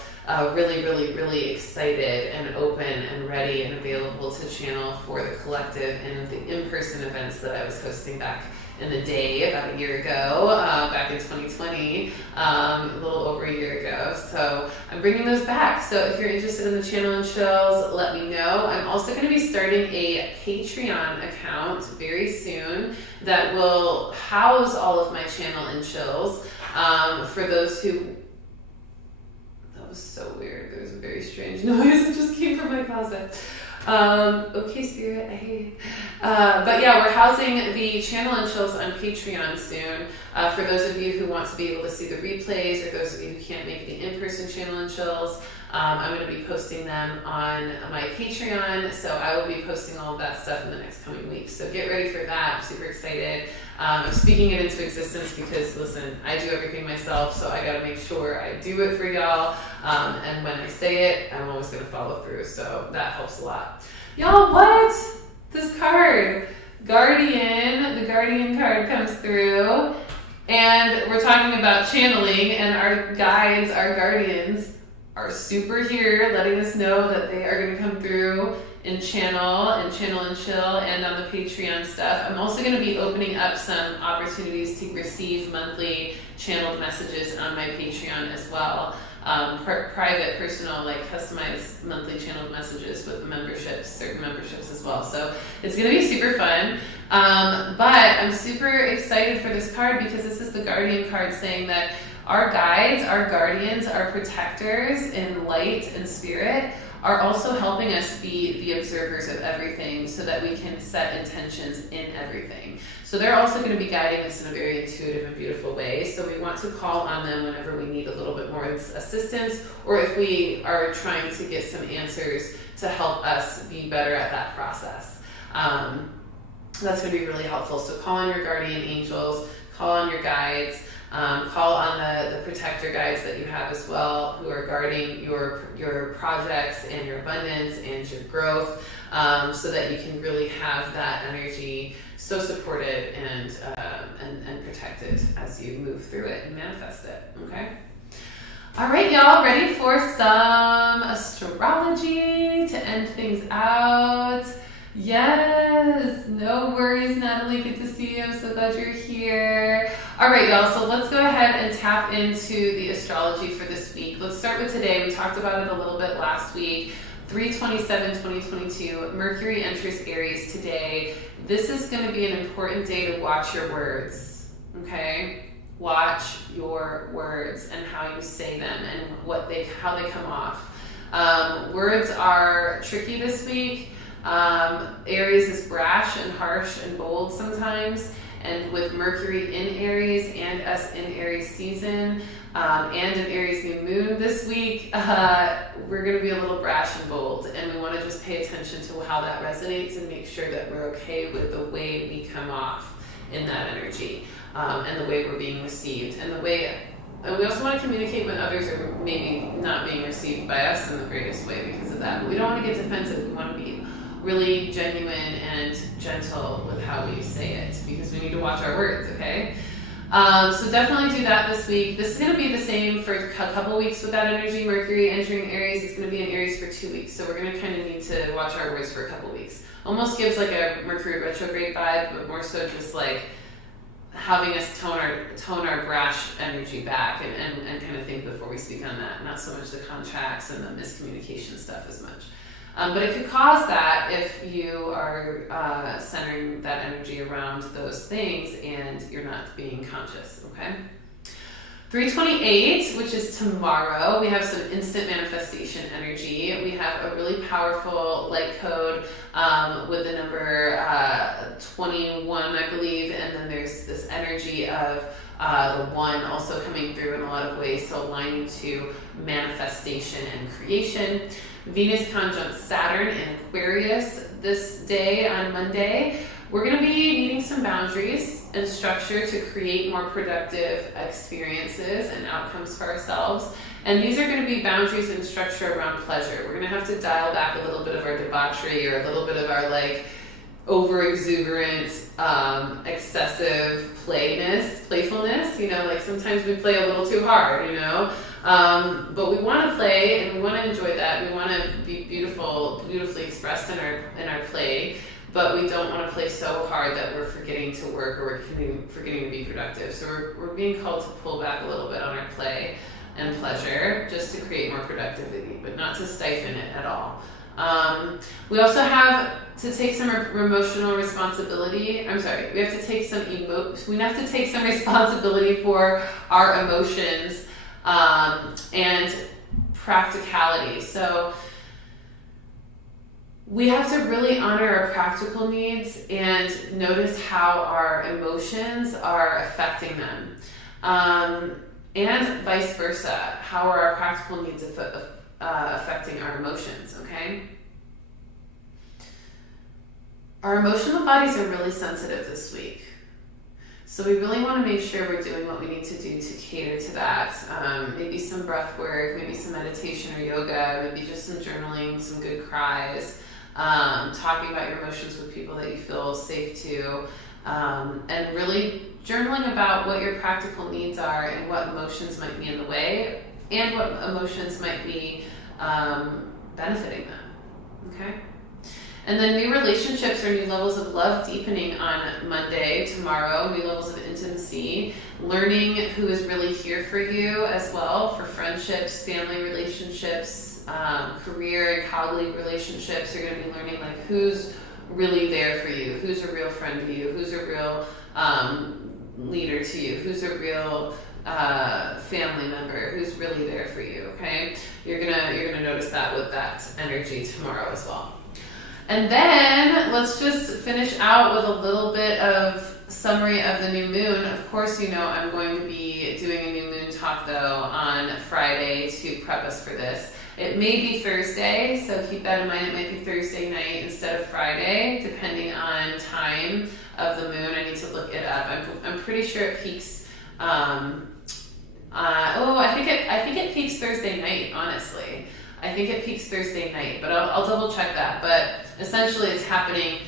really excited and open and ready and available to channel for the collective and the in-person events that I was hosting back in the day about a year ago, back in 2020, a little over a year ago. So I'm bringing those back. So if you're interested in the Channel and Chills, let me know. I'm also going to be starting a Patreon account very soon that will house all of my Channel and Chills for those who... That was so weird. There was a very strange noise that just came from my closet. Okay, Spirit, I hate it. But yeah, we're housing the Channel and Chills on Patreon soon. For those of you who want to be able to see the replays, or those of you who can't make the in-person Channel and Chills, I'm going to be posting them on my Patreon. So I will be posting all of that stuff in the next coming weeks. So get ready for that. I'm super excited. I'm speaking it into existence because, listen, I do everything myself, so I got to make sure I do it for y'all. And when I say it, I'm always going to follow through, so that helps a lot. Y'all, what? This card, Guardian, the Guardian card comes through, And we're talking about channeling, and our guides, our guardians, are super here, letting us know that they are going to come through and channel and chill, and on the Patreon stuff. I'm also going to be opening up some opportunities to receive monthly channeled messages on my Patreon as well. Private, personal, like customized monthly channeled messages with the memberships, certain memberships as well. So it's going to be super fun. But I'm super excited for this card because this is the Guardian card saying that our guides, our guardians, our protectors in light and spirit are also helping us be the observers of everything so that we can set intentions in everything. So they're also going to be guiding us in a very intuitive and beautiful way. So we want to call on them whenever we need a little bit more assistance, or if we are trying to get some answers to help us be better at that process. That's going to be really helpful. So call on your guardian angels, call on your guides, call on the protector guides that you have as well, who are guarding your projects and your abundance and your growth, so that you can really have that energy so supported and protected as you move through it and manifest it. Okay. All right, y'all, ready for some astrology to end things out? Yes, no worries, Natalie. Good to see you. I'm so glad you're here. All right, y'all. So let's go ahead and tap into the astrology for this week. Let's start with today. We talked about it a little bit last week. 3/27/2022. Mercury enters Aries today. This is going to be an important day to watch your words. Okay, watch your words and how you say them and how they come off. Words are tricky this week. Aries is brash and harsh and bold sometimes, and with Mercury in Aries and us in Aries season, and an Aries new moon this week, we're going to be a little brash and bold, and we want to just pay attention to how that resonates and make sure that we're okay with the way we come off in that energy, and the way we're being received, and we also want to communicate when others are maybe not being received by us in the greatest way because of that. But we don't want to get defensive. We want to be really genuine and gentle with how we say it because we need to watch our words, okay? So definitely do that this week. This is going to be the same for a couple weeks with that energy. Mercury entering Aries, it's going to be in Aries for 2 weeks. So we're going to kind of need to watch our words for a couple weeks. Almost gives like a Mercury retrograde vibe, but more so just like having us tone our brash energy back and kind of think before we speak on that. Not so much the contracts and the miscommunication stuff as much. But it could cause that if you are centering that energy around those things and you're not being conscious, okay? 3/28, which is tomorrow, we have some instant manifestation energy. We have a really powerful light code with the number 21, I believe, and then there's this energy of the one also coming through in a lot of ways, so aligning to manifestation and creation. Venus conjunct Saturn in Aquarius this day on Monday. We're going to be needing some boundaries and structure to create more productive experiences and outcomes for ourselves. And these are going to be boundaries and structure around pleasure. We're going to have to dial back a little bit of our debauchery or a little bit of our like over-exuberant, excessive playfulness, you know, like sometimes we play a little too hard, you know, but we want to play and we want to enjoy that. We want to be beautifully expressed in our play, but we don't want to play so hard that we're forgetting to work or we're forgetting to be productive. So we're being called to pull back a little bit on our play and pleasure just to create more productivity, but not to stifle it at all. We also have to take some emotional responsibility. We have to take some responsibility for our emotions and practicality. So we have to really honor our practical needs and notice how our emotions are affecting them, and vice versa. How are our practical needs affecting our emotions, okay? Our emotional bodies are really sensitive this week. So we really want to make sure we're doing what we need to do to cater to that. Maybe some breath work, maybe some meditation or yoga, maybe just some journaling, some good cries, talking about your emotions with people that you feel safe to. and really journaling about what your practical needs are and what emotions might be in the way and what emotions might be benefiting them. Okay? And then new relationships or new levels of love deepening on Monday, tomorrow, new levels of intimacy, learning who is really here for you as well, for friendships, family relationships, career and colleague relationships. You're going to be learning like who's really there for you, who's a real friend to you, who's a real leader to you, who's a real family member, who's really there for you. Okay, you're gonna notice that with that energy tomorrow as well. And then let's just finish out with a little bit of summary of the new moon. Of course, you know I'm going to be doing a new moon talk though on Friday to prep us for this. It may be Thursday, so keep that in mind. It might be Thursday night instead of Friday, depending on time of the moon. I need to look it up. I'm pretty sure it peaks. I think it peaks Thursday night. Honestly, I think it peaks Thursday night, but I'll double check that. But essentially, it's happening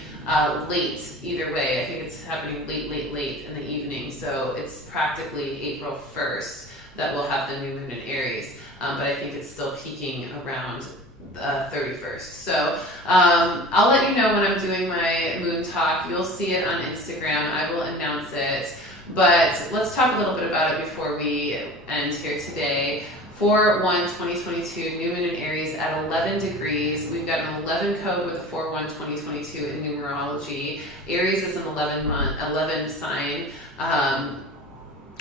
late either way. I think it's happening late in the evening. So it's practically April 1st that we'll have the new moon in Aries. But I think it's still peaking around 31st. So I'll let you know when I'm doing my moon talk. You'll see it on Instagram. I will announce it. But let's talk a little bit about it before we end here today. 4/1/2022, new moon in Aries at 11 degrees. We've got an 11 code with a 4/1/2022 in numerology. Aries is an 11 sign,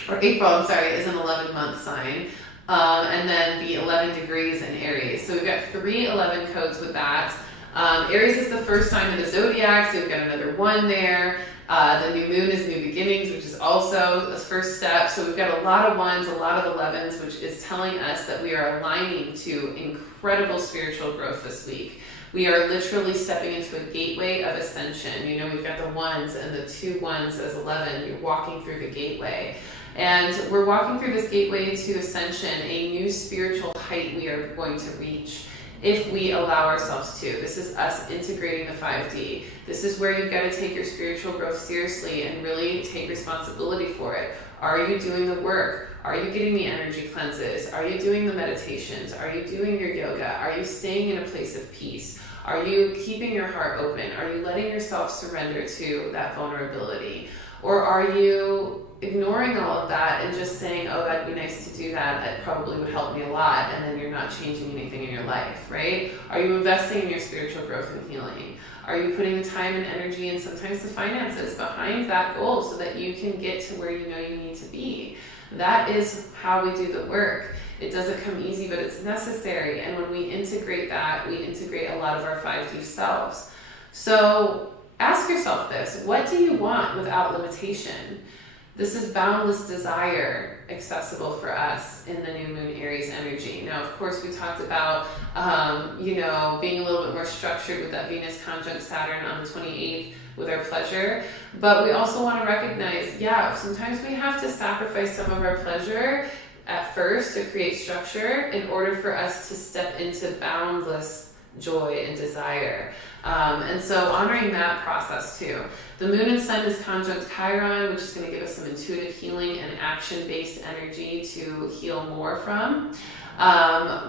or April, I'm sorry, is an 11-month sign. And then the 11 degrees in Aries. So we've got 3 11 codes with that. Aries is the first sign of the zodiac, so we've got another 1 there. The new moon is new beginnings, which is also the first step. So we've got a lot of 1s, a lot of 11s, which is telling us that we are aligning to incredible spiritual growth this week. We are literally stepping into a gateway of ascension. You know, we've got the 1s and the 2 1s as 11. You're walking through the gateway. And we're walking through this gateway to ascension, a new spiritual height we are going to reach if we allow ourselves to. This is us integrating the 5D. This is where you've got to take your spiritual growth seriously and really take responsibility for it. Are you doing the work? Are you getting the energy cleanses? Are you doing the meditations? Are you doing your yoga? Are you staying in a place of peace? Are you keeping your heart open? Are you letting yourself surrender to that vulnerability? Or are you ignoring all of that and just saying, oh, that'd be nice to do that, that probably would help me a lot, and then you're not changing anything in your life, right? Are you investing in your spiritual growth and healing? Are you putting the time and energy and sometimes the finances behind that goal so that you can get to where you know you need to be? That is how we do the work. It doesn't come easy, but it's necessary. And when we integrate that, we integrate a lot of our 5D selves. So ask yourself this: what do you want without limitation? This is boundless desire accessible for us in the new moon Aries energy. Now, of course, we talked about, being a little bit more structured with that Venus conjunct Saturn on the 28th with our pleasure. But we also want to recognize, sometimes we have to sacrifice some of our pleasure at first to create structure in order for us to step into boundless joy and desire. And so honoring that process too. The moon and sun is conjunct Chiron, which is going to give us some intuitive healing and action-based energy to heal more from.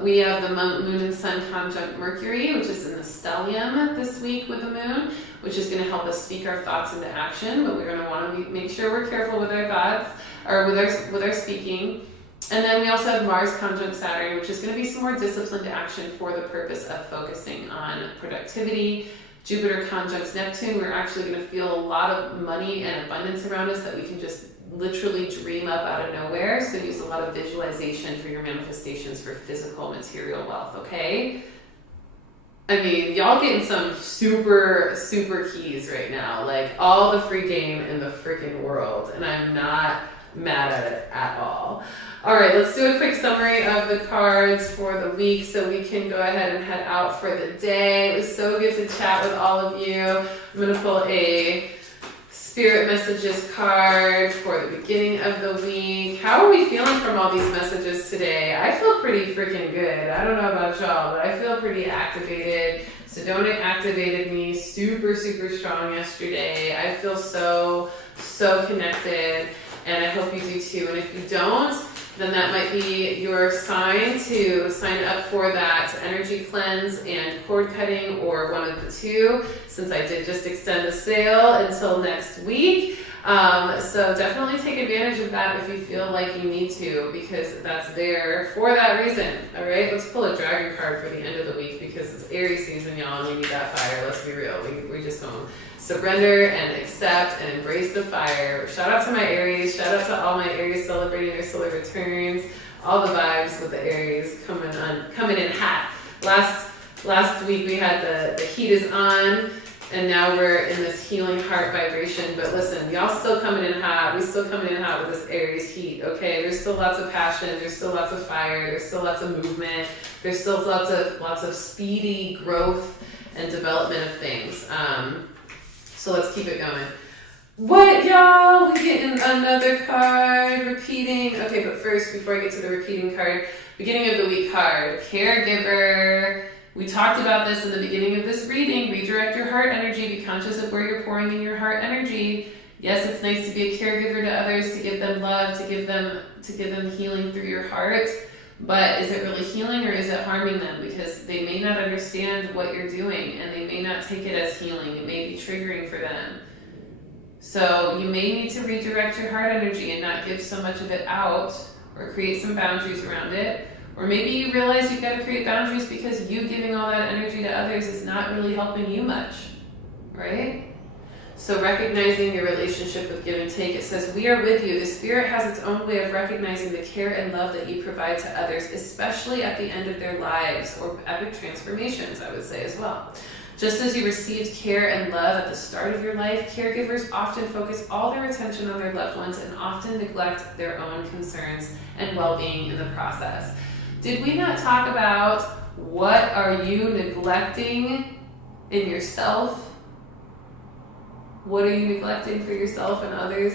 We have the moon and sun conjunct Mercury, which is in the stellium this week with the moon, which is going to help us speak our thoughts into action, but we're going to want to make sure we're careful with our thoughts or with our speaking. And then we also have Mars conjunct Saturn, which is going to be some more disciplined action for the purpose of focusing on productivity. Jupiter conjunct Neptune, we're actually going to feel a lot of money and abundance around us that we can just literally dream up out of nowhere. So use a lot of visualization for your manifestations for physical material wealth, okay? I mean, y'all getting some super, super keys right now. Like all the free game in the freaking world. And I'm not mad at it at all. All right, let's do a quick summary of the cards for the week so we can go ahead and head out for the day. It was so good to chat with all of you. I'm going to pull a Spirit messages card for the beginning of the week. How are we feeling from all these messages today? I feel pretty freaking good. I don't know about y'all, but I feel pretty activated. Sedona activated me super, super strong yesterday. I feel so connected, and I hope you do too. And if you don't, then that might be your sign to sign up for that energy cleanse and cord cutting, or one of the two, since I did just extend the sale until next week. So definitely take advantage of that if you feel like you need to, because that's there for that reason. All right, let's pull a dragon card for the end of the week, because it's Aries season, y'all, and we need that fire. Let's be real. We just don't surrender and accept and embrace the fire. Shout out to my Aries. Shout out to all my Aries celebrating their solar returns. All the vibes with the Aries coming in hot. Last week we had the heat is on, and now we're in this healing heart vibration. But listen, y'all still coming in hot. We still coming in hot with this Aries heat, okay? There's still lots of passion. There's still lots of fire. There's still lots of movement. There's still lots of speedy growth and development of things. So let's keep it going. What, y'all? We getting another card repeating. Okay, but first, before I get to the repeating card, beginning of the week card, Caregiver. We talked about this in the beginning of this reading. Redirect your heart energy. Be conscious of where you're pouring in your heart energy. Yes, it's nice to be a caregiver to others, to give them love, to give them healing through your heart. But is it really healing, or is it harming them? Because they may not understand what you're doing, and they may not take it as healing. It may be triggering for them. So you may need to redirect your heart energy and not give so much of it out, or create some boundaries around it. Or maybe you realize you've got to create boundaries because you giving all that energy to others is not really helping you much, right? So recognizing your relationship with give and take, it says, we are with you. The Spirit has its own way of recognizing the care and love that you provide to others, especially at the end of their lives, or epic transformations, I would say as well. Just as you received care and love at the start of your life, caregivers often focus all their attention on their loved ones and often neglect their own concerns and well-being in the process. Did we not talk about what are you neglecting in yourself? What are you neglecting for yourself and others?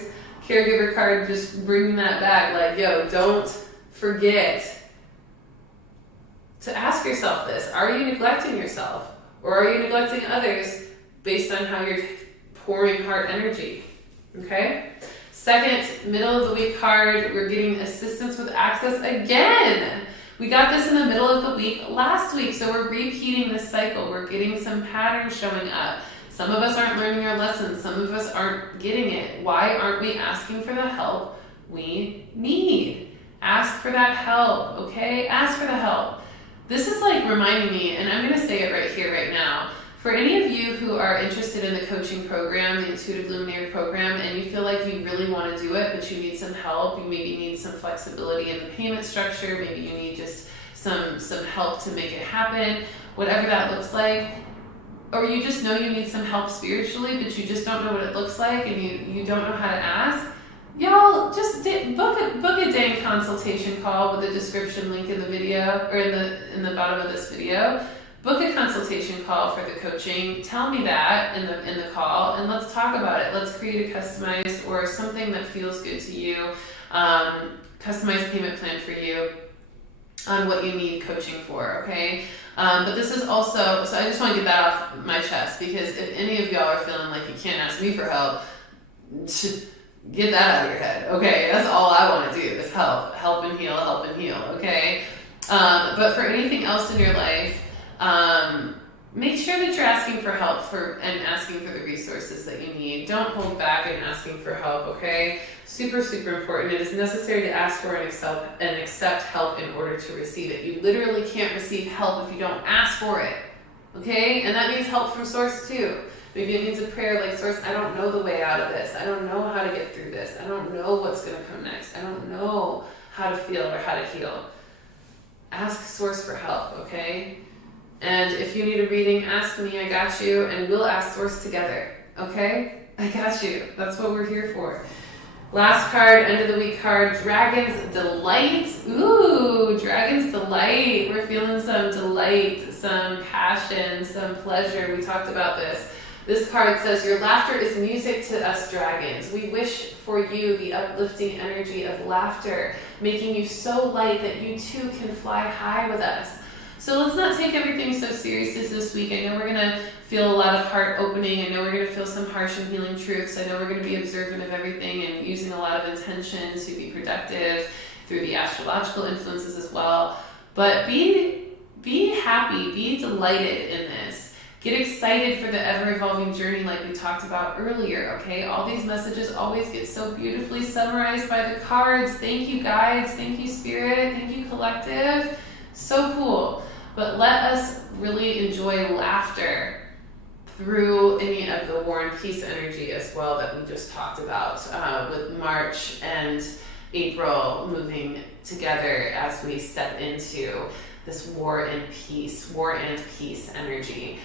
Caregiver card, just bringing that back. Like, yo, don't forget to ask yourself this. Are you neglecting yourself? Or are you neglecting others based on how you're pouring heart energy? Okay? Second, middle of the week card, we're getting assistance with access again. We got this in the middle of the week last week, so we're repeating this cycle. We're getting some patterns showing up. Some of us aren't learning our lessons. Some of us aren't getting it. Why aren't we asking for the help we need? Ask for that help, okay? Ask for the help. This is like reminding me, and I'm going to say it right here, right now. For any of you who are interested in the coaching program, the Intuitive Luminary program, and you feel like you really want to do it, but you need some help, you maybe need some flexibility in the payment structure, maybe you need just some help to make it happen, whatever that looks like. Or you just know you need some help spiritually, but you just don't know what it looks like, and you don't know how to ask. Y'all, just book a dang consultation call with the description link in the video, or in the bottom of this video. Book a consultation call for the coaching. Tell me that in the call, and let's talk about it. Let's create a customized, or something that feels good to you, customized payment plan for you on what you need coaching for, okay? But this is also, so I just want to get that off my chest, because if any of y'all are feeling like you can't ask me for help, get that out of your head, okay? That's all I want to do is help and heal, okay? But for anything else in your life, make sure that you're asking for help and asking for the resources that you need. Don't hold back in asking for help, okay? Super, super important. It is necessary to ask for and accept help in order to receive it. You literally can't receive help if you don't ask for it, okay? And that means help from Source too. Maybe it means a prayer like, Source, I don't know the way out of this. I don't know how to get through this. I don't know what's going to come next. I don't know how to feel or how to heal. Ask Source for help, okay? And if you need a reading, ask me, I got you, and we'll ask Source together, okay? I got you. That's what we're here for. Last card, end of the week card, Dragon's Delight. Ooh, Dragon's Delight. We're feeling some delight, some passion, some pleasure. We talked about this. This card says, your laughter is music to us dragons. We wish for you the uplifting energy of laughter, making you so light that you too can fly high with us. So let's not take everything so seriously this week. I know we're going to feel a lot of heart opening. I know we're going to feel some harsh and healing truths. I know we're going to be observant of everything and using a lot of intention to be productive through the astrological influences as well. But be happy, be delighted in this. Get excited for the ever-evolving journey like we talked about earlier, okay? All these messages always get so beautifully summarized by the cards. Thank you, guides. Thank you, Spirit. Thank you, Collective. So cool. But let us really enjoy laughter through any of the War and Peace energy as well that we just talked about with March and April moving together as we step into this War and Peace energy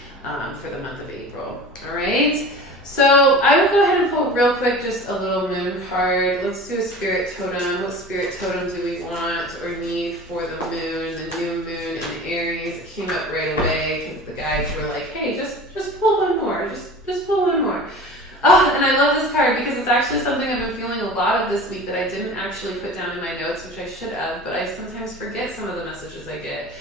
for the month of April. All right. So I will go ahead and pull real quick just a little moon card. Let's do a spirit totem. What spirit totem do we want or need for the moon, the new moon in Aries? It came up right away because the guides were like, hey, just pull one more. Just pull one more. Oh, and I love this card because it's actually something I've been feeling a lot of this week that I didn't actually put down in my notes, which I should have, but I sometimes forget some of the messages I get.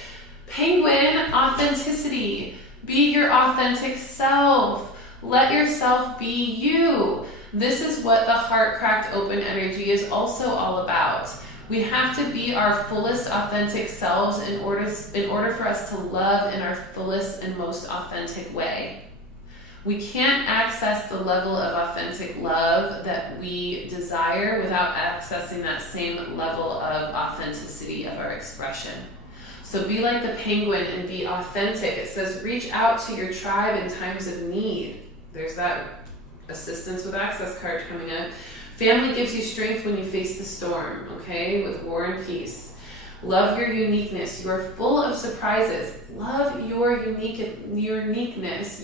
Penguin, authenticity. Be your authentic self. Let yourself be you. This is what the heart cracked open energy is also all about. We have to be our fullest authentic selves in order for us to love in our fullest and most authentic way. We can't access the level of authentic love that we desire without accessing that same level of authenticity of our expression. So be like the penguin and be authentic. It says, reach out to your tribe in times of need. There's that assistance with access card coming up. Family gives you strength when you face the storm, okay, with War and Peace. Love your uniqueness. You are full of surprises. Love your uniqueness.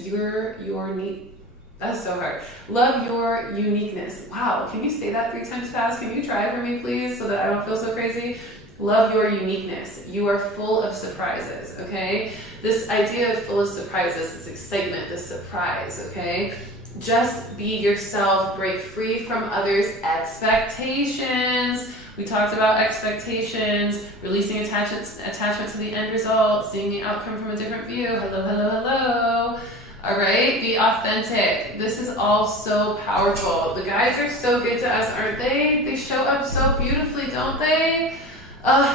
That's so hard. Love your uniqueness. Wow, can you say that 3 times fast? Can you try for me, please, so that I don't feel so crazy? Love your uniqueness. You are full of surprises, okay? This idea of full of surprises, this excitement, this surprise, okay? Just be yourself. Break free from others' expectations. We talked about expectations, releasing attachment to the end result, seeing the outcome from a different view. Hello, hello, hello. All right, be authentic. This is all so powerful. The guides are so good to us, aren't they? They show up so beautifully, don't they?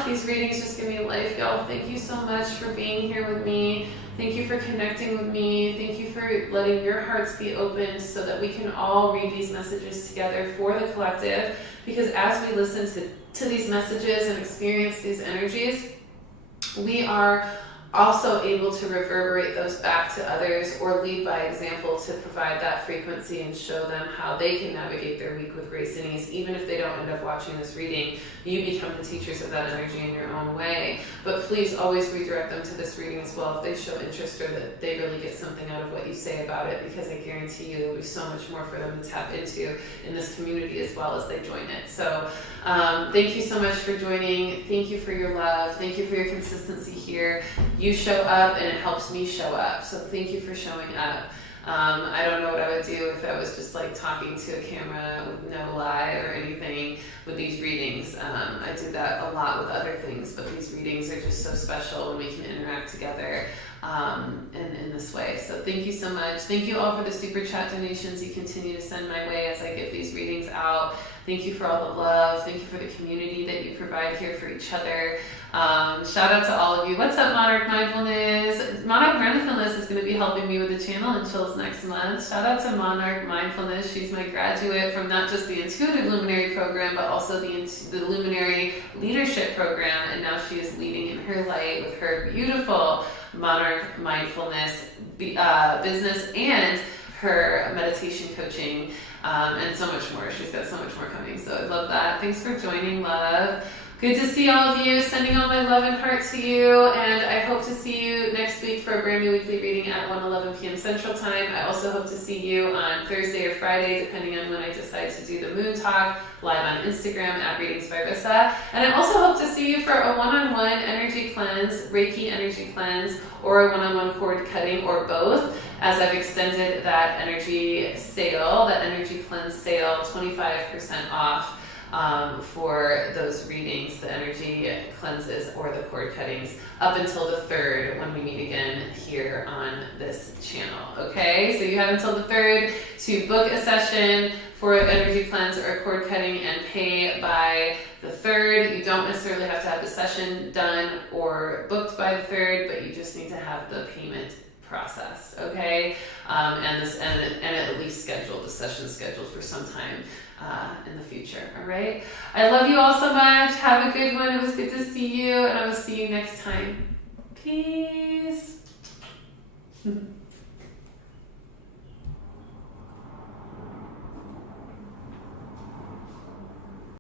These readings just give me life, y'all. Thank you so much for being here with me. Thank you for connecting with me. Thank you for letting your hearts be open so that we can all read these messages together for the collective. Because as we listen to these messages and experience these energies, we are also able to reverberate those back to others or lead by example to provide that frequency and show them how they can navigate their week with grace and ease. Even if they don't end up watching this reading, you become the teachers of that energy in your own way. But please always redirect them to this reading as well if they show interest or that they really get something out of what you say about it, because I guarantee you there will be so much more for them to tap into in this community as well as they join it. So thank you so much for joining. Thank you for your love. Thank you for your consistency here. You show up and it helps me show up. So thank you for showing up. I don't know what I would do if I was just like talking to a camera with no live or anything with these readings. I do that a lot with other things, but these readings are just so special when we can interact together in this way. So thank you so much. Thank you all for the super chat donations you continue to send my way as I give these readings out. Thank you for all the love. Thank you for the community that you provide here for each other. Shout out to all of you. What's up, Monarch Mindfulness? Monarch Mindfulness is going to be helping me with the channel and chills next month. Shout out to Monarch Mindfulness. She's my graduate from not just the Intuitive Luminary program, but also the Luminary Leadership program. And now she is leading in her light with her beautiful Monarch Mindfulness business and her meditation coaching and so much more. She's got so much more coming. So I love that. Thanks for joining, love. Good to see all of you. Sending all my love and heart to you. And I hope to see you next week for a brand new weekly reading at 1:11 p.m. Central Time. I also hope to see you on Thursday or Friday, depending on when I decide to do the Moon Talk, live on Instagram at Readings by Rissa. And I also hope to see you for a one-on-one energy cleanse, Reiki energy cleanse, or a one-on-one cord cutting, or both, as I've extended that energy sale, that energy cleanse sale, 25% off. For those readings, the energy cleanses or the cord cuttings, up until the 3rd when we meet again here on this channel. Okay, so you have until the 3rd to book a session for an energy cleanse or a cord cutting and pay by the 3rd. You don't necessarily have to have the session done or booked by the 3rd, but you just need to have the payment processed, okay? And at least scheduled, the session scheduled for some time in the future, all right? I love you all so much. Have a good one. It was good to see you, and I will see you next time. Peace.